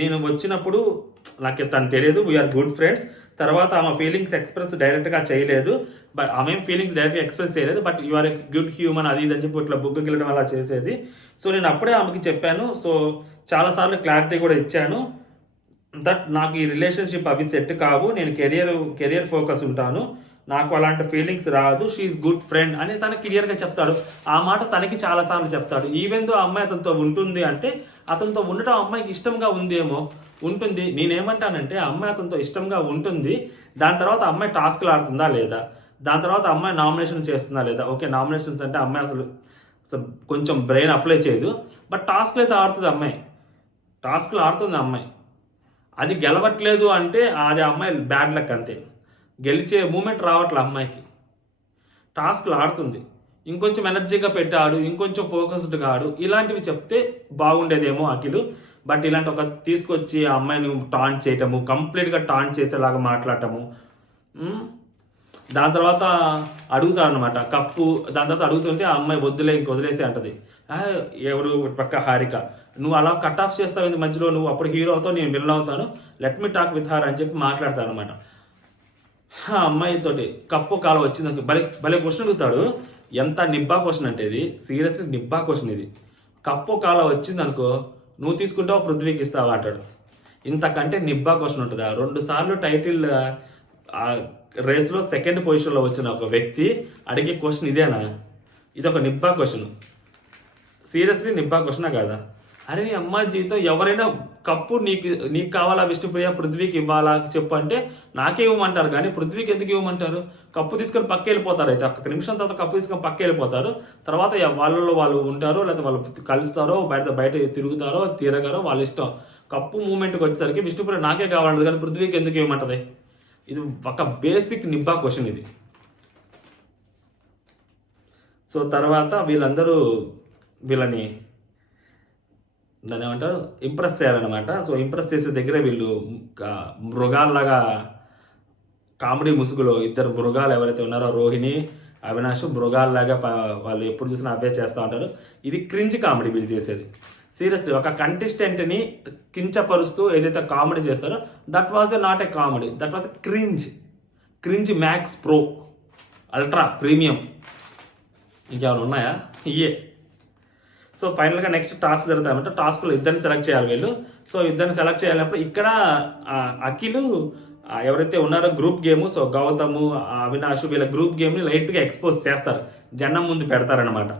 నేను వచ్చినప్పుడు నాకు తను తెలియదు, వీఆర్ గుడ్ ఫ్రెండ్స్. తర్వాత ఆమె ఫీలింగ్స్ ఎక్స్ప్రెస్ డైరెక్ట్గా చేయలేదు, బట్ ఆమె ఫీలింగ్స్ డైరెక్ట్గా ఎక్స్ప్రెస్ చేయలేదు, but you are a good human అది ఇది అని చెప్పి ఇట్లా బుగ్గ గిల్లడం అలా చేసేది. సో నేను అప్పుడే ఆమెకి చెప్పాను. సో చాలాసార్లు క్లారిటీ కూడా ఇచ్చాను దట్ నాకు ఈ రిలేషన్షిప్ అవి సెట్ కావు, నేను కెరియర్ ఫోకస్ ఉంటాను, నాకు అలాంటి ఫీలింగ్స్ రాదు, షీఈస్ గుడ్ ఫ్రెండ్ అని తనకి క్లియర్గా చెప్తాడు. ఆ మాట తనకి చాలాసార్లు చెప్తాడు. ఈవెన్ దో అమ్మాయి అతనితో ఉంటుంది అంటే అతనితో ఉండటం అమ్మాయికి ఇష్టంగా ఉందేమో, ఉంటుంది. నేనేమంటానంటే అమ్మాయి అతనితో ఇష్టంగా ఉంటుంది, దాని తర్వాత అమ్మాయి టాస్క్లు ఆడుతుందా లేదా, దాని తర్వాత అమ్మాయి నామినేషన్ చేస్తుందా లేదా. ఓకే, నామినేషన్స్ అంటే అమ్మాయి అసలు కొంచెం బ్రెయిన్ అప్లై చేయదు, బట్ టాస్క్లు అయితే ఆడుతుంది అమ్మాయి, టాస్క్లు ఆడుతుంది అమ్మాయి. అది గెలవట్లేదు అంటే అది అమ్మాయి బ్యాడ్ లక్ అంతే, గెలిచే మూమెంట్ రావట్లే అమ్మాయికి. టాస్క్లు ఆడుతుంది, ఇంకొంచెం ఎనర్జీగా పెట్టాడు, ఇంకొంచెం ఫోకస్డ్గా ఆడు, ఇలాంటివి చెప్తే బాగుండేదేమో అఖిలు. బట్ ఇలాంటి ఒక తీసుకొచ్చి ఆ అమ్మాయిని టాంట్ చేయటము, కంప్లీట్గా టాంట్ చేసేలాగా మాట్లాడటము, దాని తర్వాత అడుగుతాడు అనమాట కప్పు. దాని తర్వాత అడుగుతుంటే ఆ అమ్మాయి వద్దులే ఇంక వదిలేసి అంటది. ఎవరు పక్క హారిక, నువ్వు అలా కట్ ఆఫ్ చేస్తావు మధ్యలో, నువ్వు అప్పుడు హీరో అవుతావు, నేను విలన్ అవుతాను, let me talk with her అని చెప్పి మాట్లాడతాను అనమాట. ఆ అమ్మాయితోటి కప్పు కాలం వచ్చింది భలే క్వశ్చన్ అడుగుతాడు. ఎంత నిబ్బా క్వశ్చన్ అంటే ఇది, సీరియస్లీ నిబ్బా క్వశ్చన్ ఇది. కప్పు కాలం వచ్చింది అనుకో, నువ్వు తీసుకుంటావు పృథ్వీకి ఇస్తావా అంటాడు. ఇంతకంటే నిబ్బా క్వశ్చన్ ఉంటుందా? 2 సార్లు టైటిల్ రేస్లో సెకండ్ పొజిషన్లో వచ్చిన ఒక వ్యక్తి అడిగే క్వశ్చన్ ఇదేనా? ఇది ఒక నిబ్బా క్వశ్చన్, సీరియస్లీ నిబ్బా క్వశ్చనా కాదా? అరే నీ అమ్మ జీవితం, ఎవరైనా కప్పు నీకు కావాలా విష్ణుప్రియ, పృథ్వీకి ఇవ్వాలా చెప్పు అంటే నాకే ఇవ్వమంటారు, కానీ పృథ్వీకి ఎందుకు ఇవ్వమంటారు? కప్పు తీసుకొని పక్క వెళ్ళిపోతారు. అయితే ఒక్క నిమిషం తర్వాత కప్పు తీసుకొని పక్క వెళ్ళిపోతారు. తర్వాత వాళ్ళలో వాళ్ళు ఉంటారో, లేకపోతే వాళ్ళు కలుస్తారో, బయట తిరుగుతారో తిరగారో, వాళ్ళ ఇష్టం. కప్పు మూమెంట్కి వచ్చేసరికి విష్ణుప్రియ నాకే కావాలి, కానీ పృథ్వీకి ఎందుకు ఇవ్వమంటది? ఇది ఒక బేసిక్ నిబ్బా క్వశ్చన్ ఇది. సో తర్వాత వీళ్ళని దాన్ని ఏమంటారు, ఇంప్రెస్ చేయాలన్నమాట. సో ఇంప్రెస్ చేసే దగ్గర వీళ్ళు మృగాల్లాగా కామెడీ ముసుగులో, ఇద్దరు మృగాలు ఎవరైతే ఉన్నారో రోహిణి అవినాష్, మృగాల్లాగా వాళ్ళు ఎప్పుడు చూసినా అవే చేస్తూ ఉంటారు. ఇది క్రింజ్ కామెడీ వీళ్ళు చేసేది. సీరియస్లీ ఒక కంటెస్టెంట్ని కించపరుస్తూ ఏదైతే కామెడీ చేస్తారో that was not a comedy, that was cringe max pro ultra premium. ఇంకేమైనా ఉన్నాయా? ఇయే. సో ఫైనల్గా నెక్స్ట్ టాస్క్ జరుగుతామంటే టాస్క్లో ఇద్దరిని సెలెక్ట్ చేయాలి వీళ్ళు. సో ఇద్దరిని సెలెక్ట్ చేయాలన్నప్పుడు ఇక్కడ అఖిలు ఎవరైతే ఉన్నారో group game, so Gautam Avinash వీళ్ళ గ్రూప్ గేమ్ని లైట్గా ఎక్స్పోజ్ చేస్తారు, జనం ముందు పెడతారనమాట.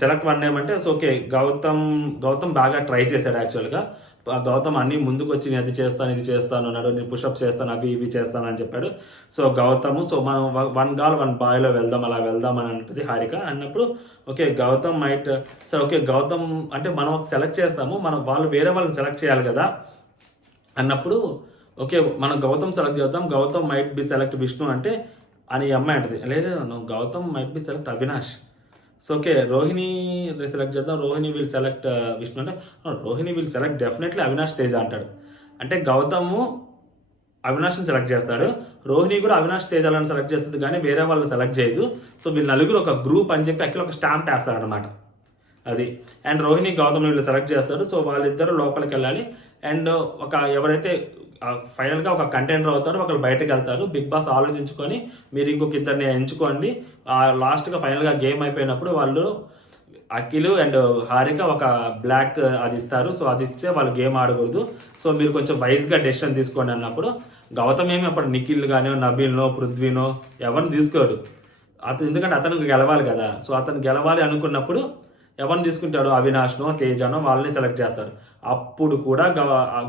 సెలెక్ట్ వన్ ఏమంటే సో ఓకే, గౌతమ్ బాగా ట్రై చేశాడు యాక్చువల్గా. గౌతమ్ అన్నీ ముందుకు వచ్చి నేను అది చేస్తాను ఇది చేస్తాను అన్నాడు, నేను పుషప్ చేస్తాను అవి ఇవి చేస్తాను అని చెప్పాడు. సో గౌతమ్, సో మనం 1 గర్ల్ 1 బాయ్లో అలా వెళ్దాం అని అంటుంది హారిక. అన్నప్పుడు okay Gautam might, so okay Gautam అంటే మనం సెలెక్ట్ చేస్తాము, వాళ్ళు వేరే వాళ్ళని సెలెక్ట్ చేయాలి కదా అన్నప్పుడు ఓకే మనం గౌతమ్ సెలెక్ట్ చేద్దాం, Gautam might be select Vishnu అంటే అని అమ్మాయి అంటది. లేదు Gautam might be select Avinash. So okay Rohini select చేద్దాం, రోహిణి విల్ సెలెక్ట్ విష్ణు అంటే Rohini will select definitely Avinash Teja అంటాడు. అంటే గౌతము అవినాష్ని సెలెక్ట్ చేస్తాడు, రోహిణి కూడా అవినాష్ తేజాలను సెలెక్ట్ చేస్తుంది, కానీ వేరే వాళ్ళని సెలెక్ట్ చేయదు. సో వీళ్ళు నలుగురు ఒక గ్రూప్ అని చెప్పి అక్కడ ఒక స్టాంప్ వేస్తాడు అనమాట అది. అండ్ రోహిణి గౌతమ్ వీళ్ళు సెలెక్ట్ చేస్తారు. సో వాళ్ళిద్దరు లోపలికి వెళ్ళాలి. అండ్ ఎవరైతే ఫైనల్గా ఒక కంటెండర్ అవుతారో ఒకరు బయటకు వెళ్తారు. బిగ్ బాస్ ఆలోచించుకొని మీరు ఇంకొక ఇద్దరిని ఎంచుకోండి. లాస్ట్గా ఫైనల్గా గేమ్ అయిపోయినప్పుడు వాళ్ళు అఖిల్ అండ్ హారిక ఒక బ్లాక్ అది ఇస్తారు. సో అది ఇస్తే వాళ్ళు గేమ్ ఆడకూడదు, సో మీరు కొంచెం వైజ్గా డెసిషన్ తీసుకోండి అన్నప్పుడు గౌతమ్ ఏమి అప్పుడు నిఖిల్ గానో నబీల్నో పృథ్వీనో ఎవరిని తీసుకోడు ఎందుకంటే అతనికి గెలవాలి కదా. సో అతను గెలవాలి అనుకున్నప్పుడు ఎవరిని తీసుకుంటాడో అవినాష్నో తేజనో వాళ్ళని సెలెక్ట్ చేస్తారు. అప్పుడు కూడా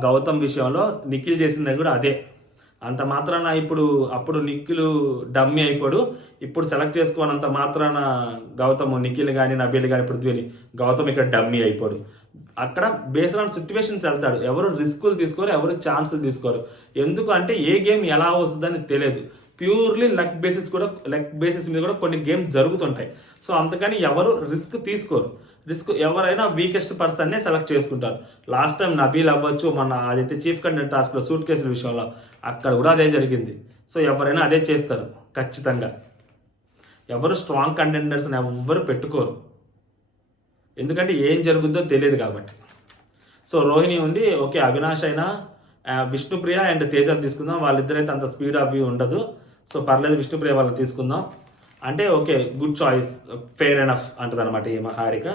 గౌతమ్ విషయంలో నిఖిల్ చేసింది కూడా అదే. అంత మాత్రాన అప్పుడు నిఖిల్ డమ్మీ అయిపోడు, ఇప్పుడు సెలెక్ట్ చేసుకోనంత మాత్రాన నిఖిల్ కానీ నబీల్ కానీ పృథ్వీని గౌతమ్ ఇక్కడ డమ్మీ అయిపోడు. అక్కడ బేస్డ్ ఆన్ సిచ్యువేషన్స్ వెళ్తాడు. ఎవరు రిస్కులు తీసుకోరు, ఎవరు ఛాన్సులు తీసుకోరు. ఎందుకు అంటే ఏ గేమ్ ఎలా వస్తుందని తెలియదు. ప్యూర్లీ లక్ బేసిస్ మీద కూడా కొన్ని గేమ్స్ జరుగుతుంటాయి. సో అందుకని ఎవరు రిస్క్ తీసుకోరు. ఎవరైనా వీకెస్ట్ పర్సన్నే సెలెక్ట్ చేసుకుంటారు. లాస్ట్ టైం నబీల్ అవ్వచ్చు, మన అదైతే చీఫ్ కంటెంట్ టాస్క్లో సూట్ కేసుల విషయంలో అక్కడ కూడా అదే జరిగింది. సో ఎవరైనా అదే చేస్తారు ఖచ్చితంగా. ఎవరు స్ట్రాంగ్ కంటెండర్స్ని ఎవరు పెట్టుకోరు, ఎందుకంటే ఏం జరుగుద్దో తెలియదు కాబట్టి. సో రోహిణి ఉండి ఓకే అవినాష్ అయినా విష్ణుప్రియ అండ్ తేజని తీసుకుందాం, వాళ్ళిద్దరైతే అంత స్పీడ్ ఆఫ్ వ్యూ ఉండదు, సో పర్లేదు విష్ణుప్రియ వాళ్ళని తీసుకుందాం అంటే okay good choice, fair enough అంటది అనమాట ఈ హారిక.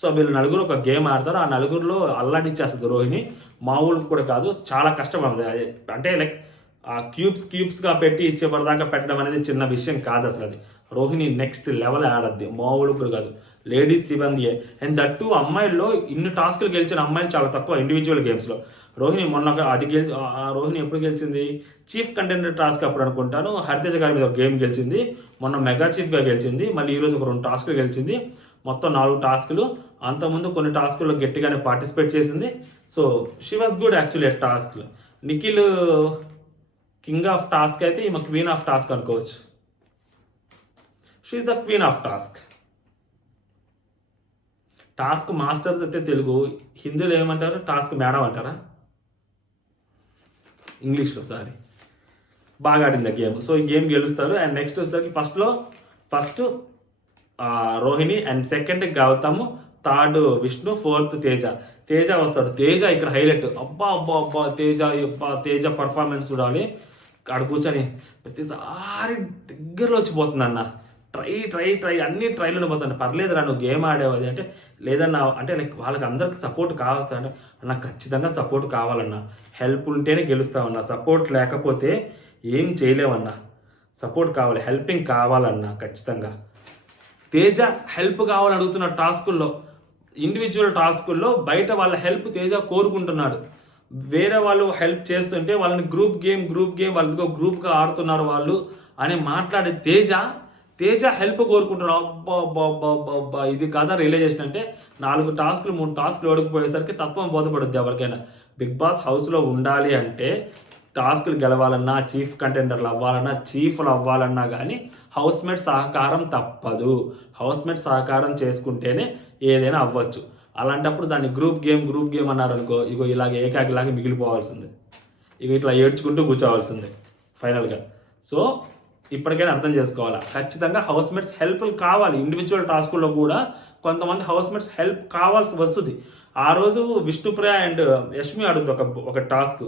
సో వీళ్ళు నలుగురు ఒక గేమ్ ఆడతారు, ఆ నలుగురిలో అల్లాడిచ్చేస్తుంది రోహిణి. మామూలు కూడా కాదు, చాలా కష్టపడుతుంది. అంటే లైక్ క్యూబ్స్గా పెట్టి చివరిదాకా పెట్టడం అనేది చిన్న విషయం కాదు అసలు. అది రోహిణి నెక్స్ట్ లెవెల్ ఆడద్ది, మామూలు కాదు. లేడీస్ శివందియే అండ్ దట్టు అమ్మాయిల్లో ఇన్ని టాస్క్లు గెలిచిన అమ్మాయిలు చాలా తక్కువ ఇండివిజువల్ గేమ్స్లో. రోహిణి మొన్న అది రోహిణి ఎప్పుడు గెలిచింది, చీఫ్ కంటెండర్ టాస్క్ అప్పుడు అనుకుంటాను, హరితేజ గారి మీద ఒక గేమ్ గెలిచింది, మొన్న మెగా చీఫ్గా గెలిచింది, మళ్ళీ ఈరోజు ఒక 2 టాస్క్లు గెలిచింది, మొత్తం 4 టాస్కులు. అంతకుముందు కొన్ని టాస్కుల్లో గట్టిగానే పార్టిసిపేట్ చేసింది. So she was good actually at టాస్క్లు. నిఖిల్ కింగ్ ఆఫ్ టాస్క్ అయితే ఈమె క్వీన్ ఆఫ్ టాస్క్ అనుకోవచ్చు. She is the queen of task. Task master అయితే తెలుగు, హిందీలో ఏమంటారు, టాస్క్ మేడం అంటారా, ఇంగ్లీష్లో సారీ. బాగా ఆడింది ఆ గేమ్. సో ఈ గేమ్ గెలుస్తారు. అండ్ నెక్స్ట్ వచ్చేసరికి first Rohini and second Gautam, third Vishnu, fourth Teja వస్తాడు. తేజ ఇక్కడ హైలైట్. అబ్బా తేజ పర్ఫార్మెన్స్ చూడాలి. అక్కడ కూర్చొని ప్రతిసారి దగ్గరలో వచ్చిపోతుంది అన్న, ట్రై అన్ని ట్రైలో పోతాను. పర్లేదురా నువ్వు గేమ్ ఆడేవది అంటే, లేదన్నా అంటే లైక్ వాళ్ళకి అందరికి సపోర్ట్ కావాల్సి అంటే నాకు ఖచ్చితంగా సపోర్ట్ కావాలన్నా, హెల్ప్ ఉంటేనే గెలుస్తామన్నా, సపోర్ట్ లేకపోతే ఏం చేయలేమన్నా, సపోర్ట్ కావాలి, హెల్పింగ్ కావాలన్నా ఖచ్చితంగా. తేజ హెల్ప్ కావాలని అడుగుతున్న టాస్కుల్లో, ఇండివిజువల్ టాస్కుల్లో బయట వాళ్ళ హెల్ప్ తేజ కోరుకుంటున్నాడు. వేరే వాళ్ళు హెల్ప్ చేస్తుంటే వాళ్ళని గ్రూప్ గేమ్ వాళ్ళతో గ్రూప్గా ఆడుతున్నారు వాళ్ళు అని మాట్లాడే తేజ హెల్ప్ కోరుకుంటున్నాడు. అబ్బా ఇది కదా రియలైజేషన్ అంటే. 4 టాస్కులు 3 టాస్కులు ఓడిపోయేసరికి తత్వం బోధపడుద్ది ఎవరికైనా. బిగ్ బాస్ హౌస్లో ఉండాలి అంటే టాస్కులు గెలవాలన్నా, చీఫ్ కంటెండర్లు అవ్వాలన్నా, చీఫ్లు అవ్వాలన్నా కానీ హౌస్మేట్ సహకారం తప్పదు. హౌస్మేట్ సహకారం చేసుకుంటేనే ఏదైనా అవ్వచ్చు. అలాంటప్పుడు దాన్ని గ్రూప్ గేమ్ అన్నారనుకో, ఇగో ఇలాగ ఏకాకిలాగా మిగిలిపోవాల్సిందే, ఇక ఇట్లా ఏడ్చుకుంటూ కూర్చోవాల్సిందే ఫైనల్గా. సో ఇప్పటికైనా అర్థం చేసుకోవాలా, ఖచ్చితంగా హౌస్మేట్స్ హెల్ప్ కావాలి. ఇండివిజువల్ టాస్కుల్లో కూడా కొంతమంది హౌస్మేట్స్ హెల్ప్ కావాల్సి వస్తుంది. ఆ రోజు విష్ణుప్రియ అండ్ యష్మి అడుగుతుంది ఒక టాస్క్,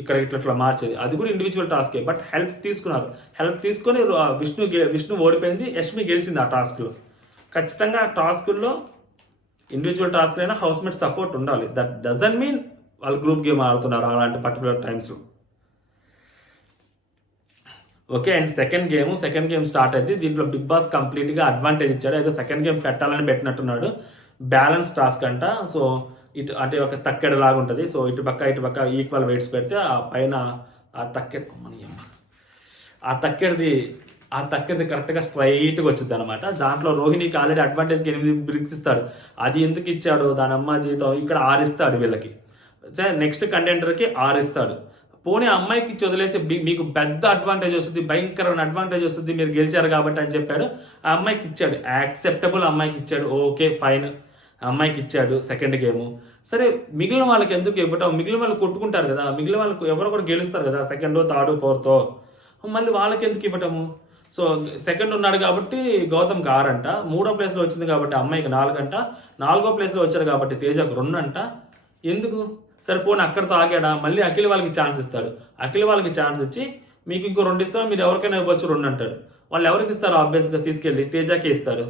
ఇక్కడ ఇట్లా మార్చేది, అది కూడా ఇండివిజువల్ టాస్కే. బట్ హెల్ప్ తీసుకున్నారు, హెల్ప్ తీసుకొని విష్ణు ఓడిపోయింది, యష్మి గెలిచింది ఆ టాస్క్లో. ఖచ్చితంగా ఆ టాస్కుల్లో ఇండివిజువల్ టాస్క్ అయినా హౌస్మేట్ సపోర్ట్ ఉండాలి. దట్ డజంట్ మీన్ వాళ్ళు గ్రూప్ గేమ్ ఆడుతున్నారు అలాంటి పర్టికులర్ టైమ్స్లో. Okay and second game start అయితే దీంట్లో బిగ్ బాస్ కంప్లీట్గా అడ్వాంటేజ్ ఇచ్చాడు. ఏదో సెకండ్ గేమ్ పెట్టాలని పెట్టినట్టున్నాడు. బ్యాలెన్స్ టాస్క్ అంట. సో ఇటు అంటే ఒక తక్కెడ లాగా ఉంటుంది. సో ఇటు పక్క ఈక్వల్ వెయిట్స్ పెడితే ఆ పైన ఆ తక్కెడిది కరెక్ట్గా స్ట్రైట్గా వచ్చింది అనమాట. దాంట్లో రోహిణికి ఆల్రెడీ అడ్వాంటేజ్కి 8 బ్రిక్స్ ఇస్తాడు. అది ఎందుకు ఇచ్చాడు, దాని అమ్మ జీతం ఇక్కడ 6 ఇస్తాడు వీళ్ళకి. నెక్స్ట్ కంటెండర్కి 6 ఇస్తాడు. పోనీ అమ్మాయికి ఇచ్చి వదిలేసి మీకు పెద్ద అడ్వాంటేజ్ వస్తుంది, భయంకరమైన అడ్వాంటేజ్ వస్తుంది, మీరు గెలిచారు కాబట్టి అని చెప్పాడు. ఆ అమ్మాయికి ఇచ్చాడు, యాక్సెప్టబుల్, అమ్మాయికి ఇచ్చాడు, ఓకే ఫైన్, అమ్మాయికి ఇచ్చాడు సెకండ్ గేము. సరే మిగిలిన వాళ్ళకి ఎందుకు ఇవ్వటం, మిగిలిన వాళ్ళు కొట్టుకుంటారు కదా, మిగిలిన వాళ్ళకు ఎవరొకరు గెలుస్తారు కదా, సెకండో థర్డో ఫోర్తో, మళ్ళీ వాళ్ళకి ఎందుకు ఇవ్వటము. సో సెకండ్ ఉన్నాడు కాబట్టి గౌతమ్కి 6 అంట, 3వ ప్లేస్లో వచ్చింది కాబట్టి అమ్మాయికి 4 అంట, 4వ ప్లేస్లో వచ్చాడు కాబట్టి తేజకు 2 అంట. ఎందుకు సరిపోని అక్కడితో ఆగాడా, మళ్ళీ అఖిల్ వాళ్ళకి ఛాన్స్ ఇస్తాడు. అఖిల్ వాళ్ళకి ఛాన్స్ ఇచ్చి మీకు ఇంకో 2 ఇస్తాను, మీరు ఎవరికైనా ఇవ్వచ్చు 2 అంటాడు. వాళ్ళు ఎవరికి ఇస్తారు, ఆబ్వియస్గా తీసుకెళ్ళి తేజకే ఇస్తారు.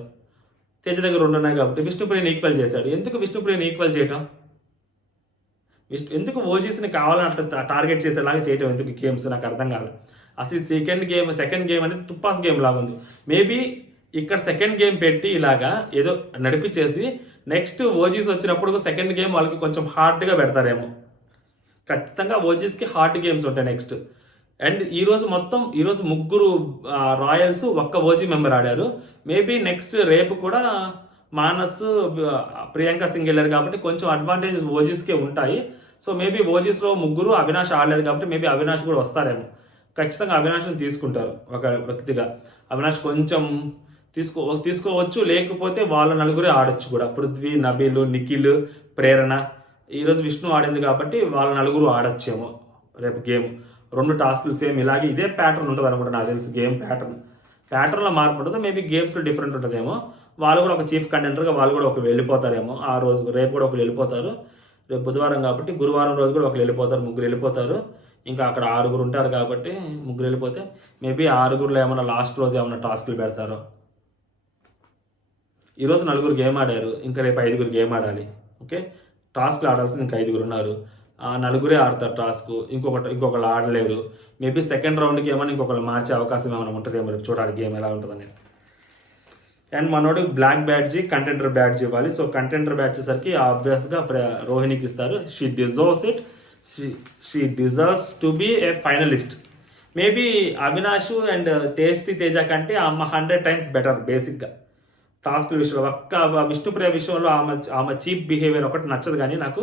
తేజ దగ్గర 2 ఉన్నాయి కాబట్టి విష్ణుప్రియని ఈక్వల్ చేశాడు. ఎందుకు విష్ణుప్రియని ఈక్వల్ చేయటం, ఎందుకు ఓజీస్ని కావాలని అట్లా టార్గెట్ చేసేలాగా చేయటం, ఎందుకు గేమ్స్ నాకు అర్థం కాదు అసలు. సెకండ్ గేమ్ అనేది తుప్పాస్ గేమ్ లాగా ఉంది. మేబీ ఇక్కడ సెకండ్ గేమ్ పెట్టి ఇలాగా ఏదో నడిపించేసి నెక్స్ట్ ఓజీస్ వచ్చినప్పుడు సెకండ్ గేమ్ వాళ్ళకి కొంచెం హార్డ్గా పెడతారేమో. ఖచ్చితంగా ఓజీస్కి హార్డ్ గేమ్స్ ఉంటాయి నెక్స్ట్. అండ్ ఈరోజు 3 రాయల్స్, 1 ఓజీ మెంబర్ ఆడారు. మేబీ నెక్స్ట్ రేపు కూడా మానస్, ప్రియాంక సింగ్ వెళ్ళారు కాబట్టి కొంచెం అడ్వాంటేజ్ ఓజీస్కే ఉంటాయి. సో మేబీ ఓజీస్లో 3 అవినాష్ ఆడలేదు కాబట్టి మేబీ అవినాష్ కూడా వస్తారేమో. ఖచ్చితంగా అవినాష్ని తీసుకుంటారు ఒక వ్యక్తిగా. అవినాష్ కొంచెం తీసుకోవచ్చు, లేకపోతే వాళ్ళ నలుగురే ఆడొచ్చు కూడా. పృథ్వీ, నబీలు, నిఖిల్, ప్రేరణ. ఈరోజు విష్ణు ఆడింది కాబట్టి వాళ్ళ నలుగురు ఆడొచ్చేమో రేపు గేమ్. 2 టాస్క్లు సేమ్ ఇలాగే ఇదే ప్యాటర్న్ ఉంటుంది అనుకుంటా నాకు తెలిసి. గేమ్ ప్యాటర్న్లో మార్పు ఉంటుంది, మేబీ గేమ్స్లో డిఫరెంట్ ఉంటుందేమో. వాళ్ళు కూడా ఒక చీఫ్ కంటెంటర్గా వాళ్ళు కూడా ఒక వెళ్ళిపోతారేమో ఆ రోజు. రేపు కూడా ఒకరు వెళ్ళిపోతారు, రేపు బుధవారం కాబట్టి. గురువారం రోజు కూడా ఒకరు వెళ్ళిపోతారు, 3 వెళ్ళిపోతారు. ఇంకా అక్కడ 6 ఉంటారు కాబట్టి 3 వెళ్ళిపోతే మేబీ 6లో ఏమైనా లాస్ట్ రోజు ఏమైనా టాస్క్లు పెడతారో. ఈరోజు 4 గేమ్ ఆడారు, ఇంకా రేపు 5 గేమ్ ఆడాలి. ఓకే, టాస్క్లు ఆడాల్సింది ఇంకా 5 ఉన్నారు. ఆ 4 ఆడతారు టాస్క్, ఇంకొకళ్ళు ఆడలేరు. మేబీ సెకండ్ రౌండ్కి ఏమైనా ఇంకొకళ్ళు మార్చే అవకాశం ఏమైనా ఉంటుందేమో, రేపు చూడాలి గేమ్ ఎలా ఉంటుందని. అండ్ మనోడు బ్లాక్ బ్యాడ్జీ, కంటెండర్ బ్యాడ్జ్ ఇవ్వాలి. సో కంటెండర్ బ్యాడ్జ్ సరికి ఆబ్వియస్గా రోహిణికి ఇస్తారు. She deserves it. She deserves to be a finalist. Maybe Avinash and tasty Teja కంటే ఆమె 100 times బెటర్ బేసిక్గా టాస్క్ విషయంలో. ఒక్క విష్ణుప్రియ విషయంలో ఆమె చీప్ బిహేవియర్ ఒకటి నచ్చదు కానీ నాకు.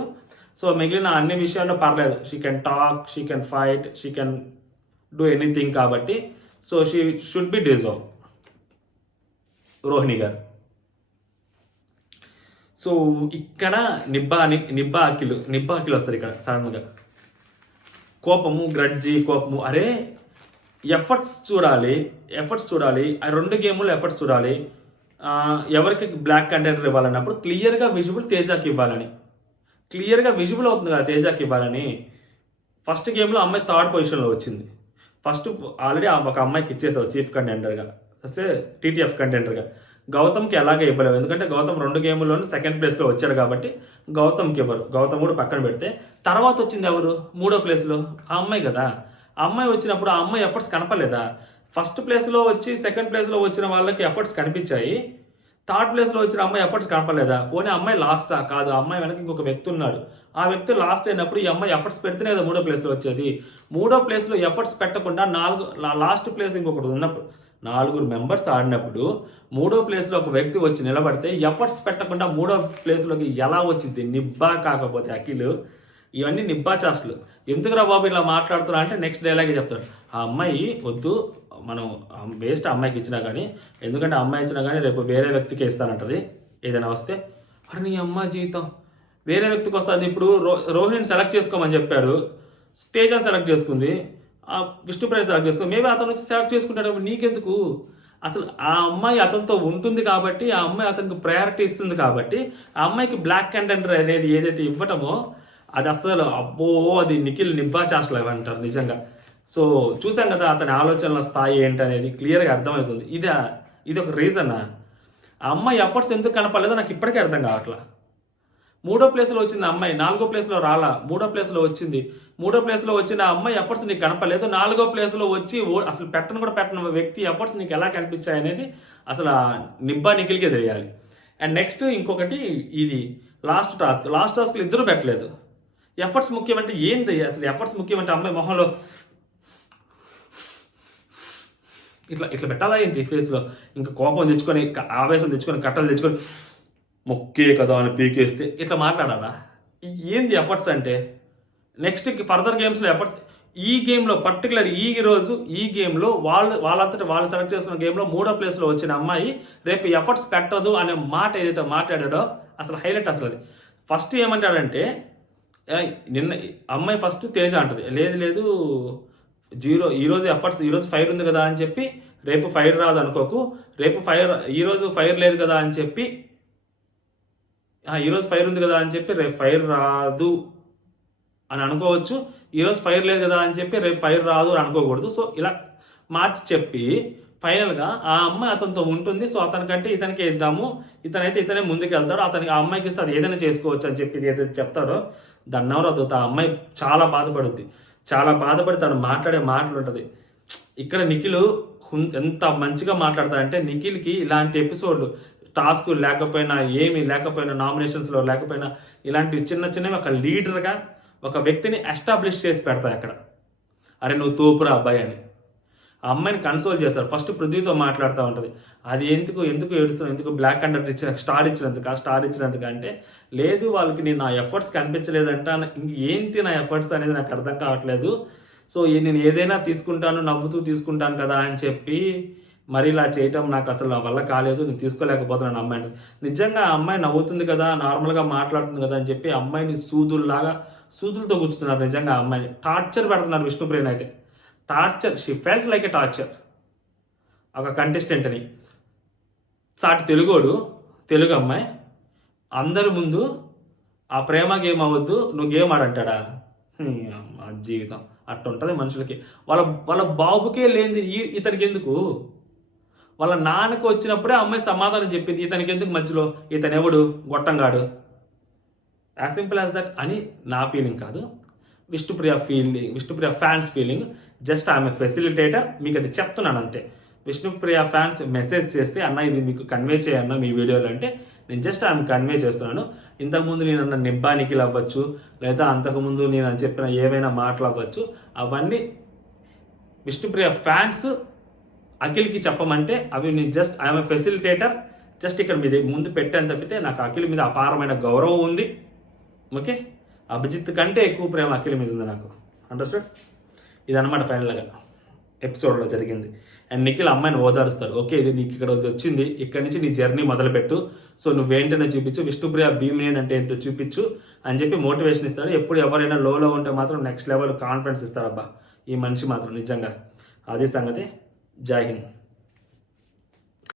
సో మిగిలిన అన్ని విషయాల్లో పర్లేదు. She can talk, she can fight, she can do anything కాబట్టి. So she should be deserve Rohini garu. So ఇక్కడ నిబ్బా అఖిల్ వస్తారు ఇక్కడ సడన్గా. కోపము, కోపము. అరే ఎఫర్ట్స్ చూడాలి. ఆ 2 గేములు ఎఫర్ట్స్ చూడాలి. ఎవరికి బ్లాక్ కంటెండర్ ఇవ్వాలన్నప్పుడు క్లియర్గా విజిబుల్ తేజాకి ఇవ్వాలని. క్లియర్గా విజిబుల్ అవుతుంది కదా తేజాకి ఇవ్వాలని. ఫస్ట్ గేమ్లో అమ్మాయి 3rd పొజిషన్లో వచ్చింది. ఫస్ట్ ఆల్రెడీ ఒక అమ్మాయికి ఇచ్చేసావు చీఫ్ కంటెండర్గా, టీటీఎఫ్ కంటెండర్గా. గౌతమ్కి ఎలాగే ఇవ్వలేవు, ఎందుకంటే గౌతమ్ 2 గేముల్లోనూ 2nd ప్లేస్లో వచ్చాడు కాబట్టి గౌతమ్కి ఇవ్వరు. గౌతమ్ కూడా పక్కన పెడితే తర్వాత వచ్చింది ఎవరు 3వ ప్లేస్లో? ఆ అమ్మాయి కదా. ఆ అమ్మాయి వచ్చినప్పుడు ఆ అమ్మాయి ఎఫర్ట్స్ కనపలేదా? ఫస్ట్ ప్లేస్లో వచ్చి 2nd ప్లేస్లో వచ్చిన వాళ్ళకి ఎఫర్ట్స్ కనిపించాయి, 3rd ప్లేస్లో వచ్చిన అమ్మాయి ఎఫర్ట్స్ కనపలేదా? పోనీ అమ్మాయి లాస్టా? కాదు, ఆ అమ్మాయి వెనక ఇంకొక వ్యక్తి ఉన్నాడు. ఆ వ్యక్తి లాస్ట్ అయినప్పుడు ఈ అమ్మాయి ఎఫర్ట్స్ పెడితేనే కదా 3వ ప్లేస్లో వచ్చేది. 3వ ప్లేస్లో ఎఫర్ట్స్ పెట్టకుండా లాస్ట్ ప్లేస్ ఇంకొకటి ఉన్నప్పుడు 4 మెంబర్స్ ఆడినప్పుడు 3వ ప్లేస్లో ఒక వ్యక్తి వచ్చి నిలబడితే ఎఫర్ట్స్ పెట్టకుండా 3వ ప్లేస్లోకి ఎలా వచ్చింది? నిబ్బా కాకపోతే అఖిల్. ఇవన్నీ నిబ్బా చాస్లు. ఎందుకురా బాబు ఇలా మాట్లాడుతున్నా అంటే నెక్స్ట్ డైలాగే చెప్తాడు. ఆ అమ్మాయి వద్దు, మనం వేస్ట్ అమ్మాయికి ఇచ్చినా కానీ, ఎందుకంటే అమ్మాయి ఇచ్చినా కానీ రేపు వేరే వ్యక్తికి ఇస్తానంటది ఏదైనా వస్తే. అరే నీ అమ్మ జీవితం వేరే వ్యక్తికి వస్తుంది. ఇప్పుడు రోహిణిని సెలెక్ట్ చేసుకోమని చెప్పాడు, తేజాన్ని సెలెక్ట్ చేసుకుంది, విష్ణుప్రియ సెలెక్ట్ చేసుకుంది. మేబీ అతను వచ్చి సెలెక్ట్ చేసుకుంటాడు, నీకెందుకు? అసలు ఆ అమ్మాయి అతనితో ఉంటుంది కాబట్టి, ఆ అమ్మాయి అతనికి ప్రయారిటీ ఇస్తుంది కాబట్టి, ఆ అమ్మాయికి బ్లాక్ కంటెండర్ అనేది ఏదైతే ఇవ్వటమో అది అసలు అబ్బో, అది నిఖిల్ నిబ్బా చాస్లు అంటారు నిజంగా. సో చూసాం కదా అతని ఆలోచనల స్థాయి ఏంటనేది క్లియర్గా అర్థమవుతుంది. ఇది ఒక రీజనా? ఆ అమ్మాయి ఎఫర్ట్స్ ఎందుకు కనపడలేదో నాకు ఇప్పటికే అర్థం కావట్లా. 3వ ప్లేస్లో వచ్చింది అమ్మాయి, 4వ ప్లేస్లో రాలా, 3వ ప్లేస్లో వచ్చింది. 3వ ప్లేస్లో వచ్చిన అమ్మాయి ఎఫర్ట్స్ నీకు కనపడలేదు, 4వ ప్లేస్లో వచ్చి అసలు పెట్టని వ్యక్తి ఎఫర్ట్స్ నీకు ఎలా కనిపించాయి అనేది అసలు నిబ్బా నిఖిల్కే తెలియాలి. అండ్ నెక్స్ట్ ఇంకొకటి, ఇది లాస్ట్ టాస్క్లు ఇద్దరు పెట్టలేదు. ఎఫర్ట్స్ ముఖ్యమంటే ఏంది అసలు? ఎఫర్ట్స్ ముఖ్యమంటే అమ్మాయి మొహంలో ఇట్లా పెట్టాలా ఏంటి ఫేస్లో? ఇంకా కోపం తెచ్చుకొని, ఆవేశం తెచ్చుకొని, కట్టలు తెచ్చుకొని మొక్కే కదా అని పీకేస్తే ఇట్లా మాట్లాడాలా? ఏంది ఎఫర్ట్స్ అంటే? నెక్స్ట్ ఫర్దర్ గేమ్స్లో ఎఫర్ట్స్. ఈ గేమ్లో పర్టికులర్ ఈ గేమ్లో వాళ్ళంతటా వాళ్ళు సెలెక్ట్ చేసుకున్న గేమ్లో 3వ ప్లేస్లో వచ్చిన అమ్మాయి రేపు ఎఫర్ట్స్ పెట్టదు అనే మాట ఏదైతే మాట్లాడాడో అసలు హైలైట్. అసలు అది ఫస్ట్ ఏమంటాడంటే, నిన్న అమ్మాయి ఫస్ట్ తేజ అంటది, లేదు ఈరోజు ఎఫర్ట్స్, ఈరోజు ఫైర్ ఉంది కదా అని చెప్పి రేపు ఫైర్ రాదు అనుకోకు, ఈరోజు ఫైర్ లేదు కదా అని చెప్పి, ఈరోజు ఫైర్ ఉంది కదా అని చెప్పి రేపు ఫైర్ రాదు అని అనుకోవచ్చు, ఈరోజు ఫైర్ లేదు కదా అని చెప్పి రేపు ఫైర్ రాదు అని అనుకోకూడదు. సో ఇలా మార్చి చెప్పి ఫైనల్గా ఆ అమ్మాయి అతనితో ఉంటుంది, సో అతనికంటే ఇతనికే ఇద్దాము, ఇతనే ముందుకు వెళ్తాడు, ఆ అమ్మాయికి ఇస్తే అది ఏదైనా చేసుకోవచ్చు అని చెప్పి ఏదైతే చెప్తాడో దాన్ని ఎవరు వద్దు. ఆ అమ్మాయి చాలా బాధపడి తను మాట్లాడే మాటలు ఉంటుంది. ఇక్కడ నిఖిల్ ఎంత మంచిగా మాట్లాడతాడంటే, నిఖిల్కి ఇలాంటి ఎపిసోడ్లు టాస్క్ లేకపోయినా, ఏమీ లేకపోయినా, నామినేషన్స్లో లేకపోయినా, ఇలాంటి చిన్నవి ఒక లీడర్గా ఒక వ్యక్తిని ఎస్టాబ్లిష్ చేసి పెడతాయి అక్కడ. అరే నువ్వు తోపురా అబ్బాయి అని ఆ అమ్మాయిని కన్సోల్ చేస్తారు. ఫస్ట్ పృథ్వీతో మాట్లాడుతూ ఉంటుంది, అది ఎందుకు ఏడుస్తున్నావు, ఎందుకు బ్లాక్ కండక్టర్ స్టార్ ఇచ్చినందుకు అంటే, లేదు వాళ్ళకి నేను నా ఎఫర్ట్స్ కనిపించలేదంట, ఏంటి నా ఎఫర్ట్స్ అనేది నాకు అర్థం కావట్లేదు, సో నేను ఏదైనా తీసుకుంటాను, నవ్వుతూ తీసుకుంటాను కదా అని చెప్పి మరి ఇలా చేయటం నాకు అసలు నా వల్ల కాలేదు, నేను తీసుకోలేకపోతున్నాను అమ్మాయిని. నిజంగా ఆ అమ్మాయి నవ్వుతుంది కదా, నార్మల్గా మాట్లాడుతుంది కదా అని చెప్పి అమ్మాయిని సూదులతో గుచ్చుతున్నారు. నిజంగా ఆ అమ్మాయిని టార్చర్ పెడుతున్నారు విష్ణుప్రియని అయితే. Torture, she felt like a torture. ఒక కంటెస్టెంట్ని, సాటి తెలుగు అమ్మాయి అందరి ముందు ఆ ప్రేమ గేమ్ అవ్వద్దు, నువ్వు గేమ్ ఆడంటాడా? జీవితం అట్టుంటుంది మనుషులకి. వాళ్ళ బాబుకే లేనిది ఇతనికి ఎందుకు? వాళ్ళ నాన్నకు వచ్చినప్పుడే అమ్మాయి సమాధానం చెప్పింది, ఇతనికి ఎందుకు మధ్యలో, ఇతను ఎవడు గొట్టంగాడు, యాజ్ సింపుల్ యాజ్ దట్ అని నా ఫీలింగ్ కాదు, విష్ణుప్రియ ఫ్యాన్స్ ఫీలింగ్. జస్ట్ ఆమె ఫెసిలిటేటర్, మీకు అది చెప్తున్నాను అంతే. విష్ణుప్రియ ఫ్యాన్స్ మెసేజ్ చేస్తే అన్న ఇది మీకు కన్వే చేయన్న మీ వీడియోలో అంటే నేను జస్ట్ ఆమె కన్వే చేస్తున్నాను. ఇంతకుముందు నేను అన్న నిబ్బానికిలు అవ్వచ్చు, లేదా అంతకుముందు నేను చెప్పిన ఏవైనా మాటలు అవ్వచ్చు, అవన్నీ విష్ణుప్రియ ఫ్యాన్స్ అఖిల్కి చెప్పమంటే అవి నేను జస్ట్ ఐఎమ్ ఫెసిలిటేటర్, జస్ట్ ఇక్కడ మీద ముందు పెట్టాను తప్పితే నాకు అఖిల్ మీద అపారమైన గౌరవం ఉంది. ఓకే, అభిజిత్ కంటే ఎక్కువ ప్రేమ అఖిల్ మీద ఉంది నాకు. అండర్స్టాండ్? ఇదన్నమాట ఫైనల్గా ఎపిసోడ్లో జరిగింది. అండ్ నిఖిల్ అమ్మాయిని ఓదారుస్తారు. ఓకే, ఇది నీకు ఇక్కడ వచ్చింది, ఇక్కడ నుంచి నీ జర్నీ మొదలుపెట్టు, సో నువ్వేంటనే చూపించు, విష్ణుప్రియ భీమినేని అంటే ఏంటో చూపించు అని చెప్పి మోటివేషన్ ఇస్తారు. ఎప్పుడు ఎవరైనా లోలో ఉంటే మాత్రం నెక్స్ట్ లెవెల్ కాన్ఫిడెన్స్ ఇస్తారు. అబ్బా ఈ మనిషి మాత్రం నిజంగా అది సంగతి. జై హింద్.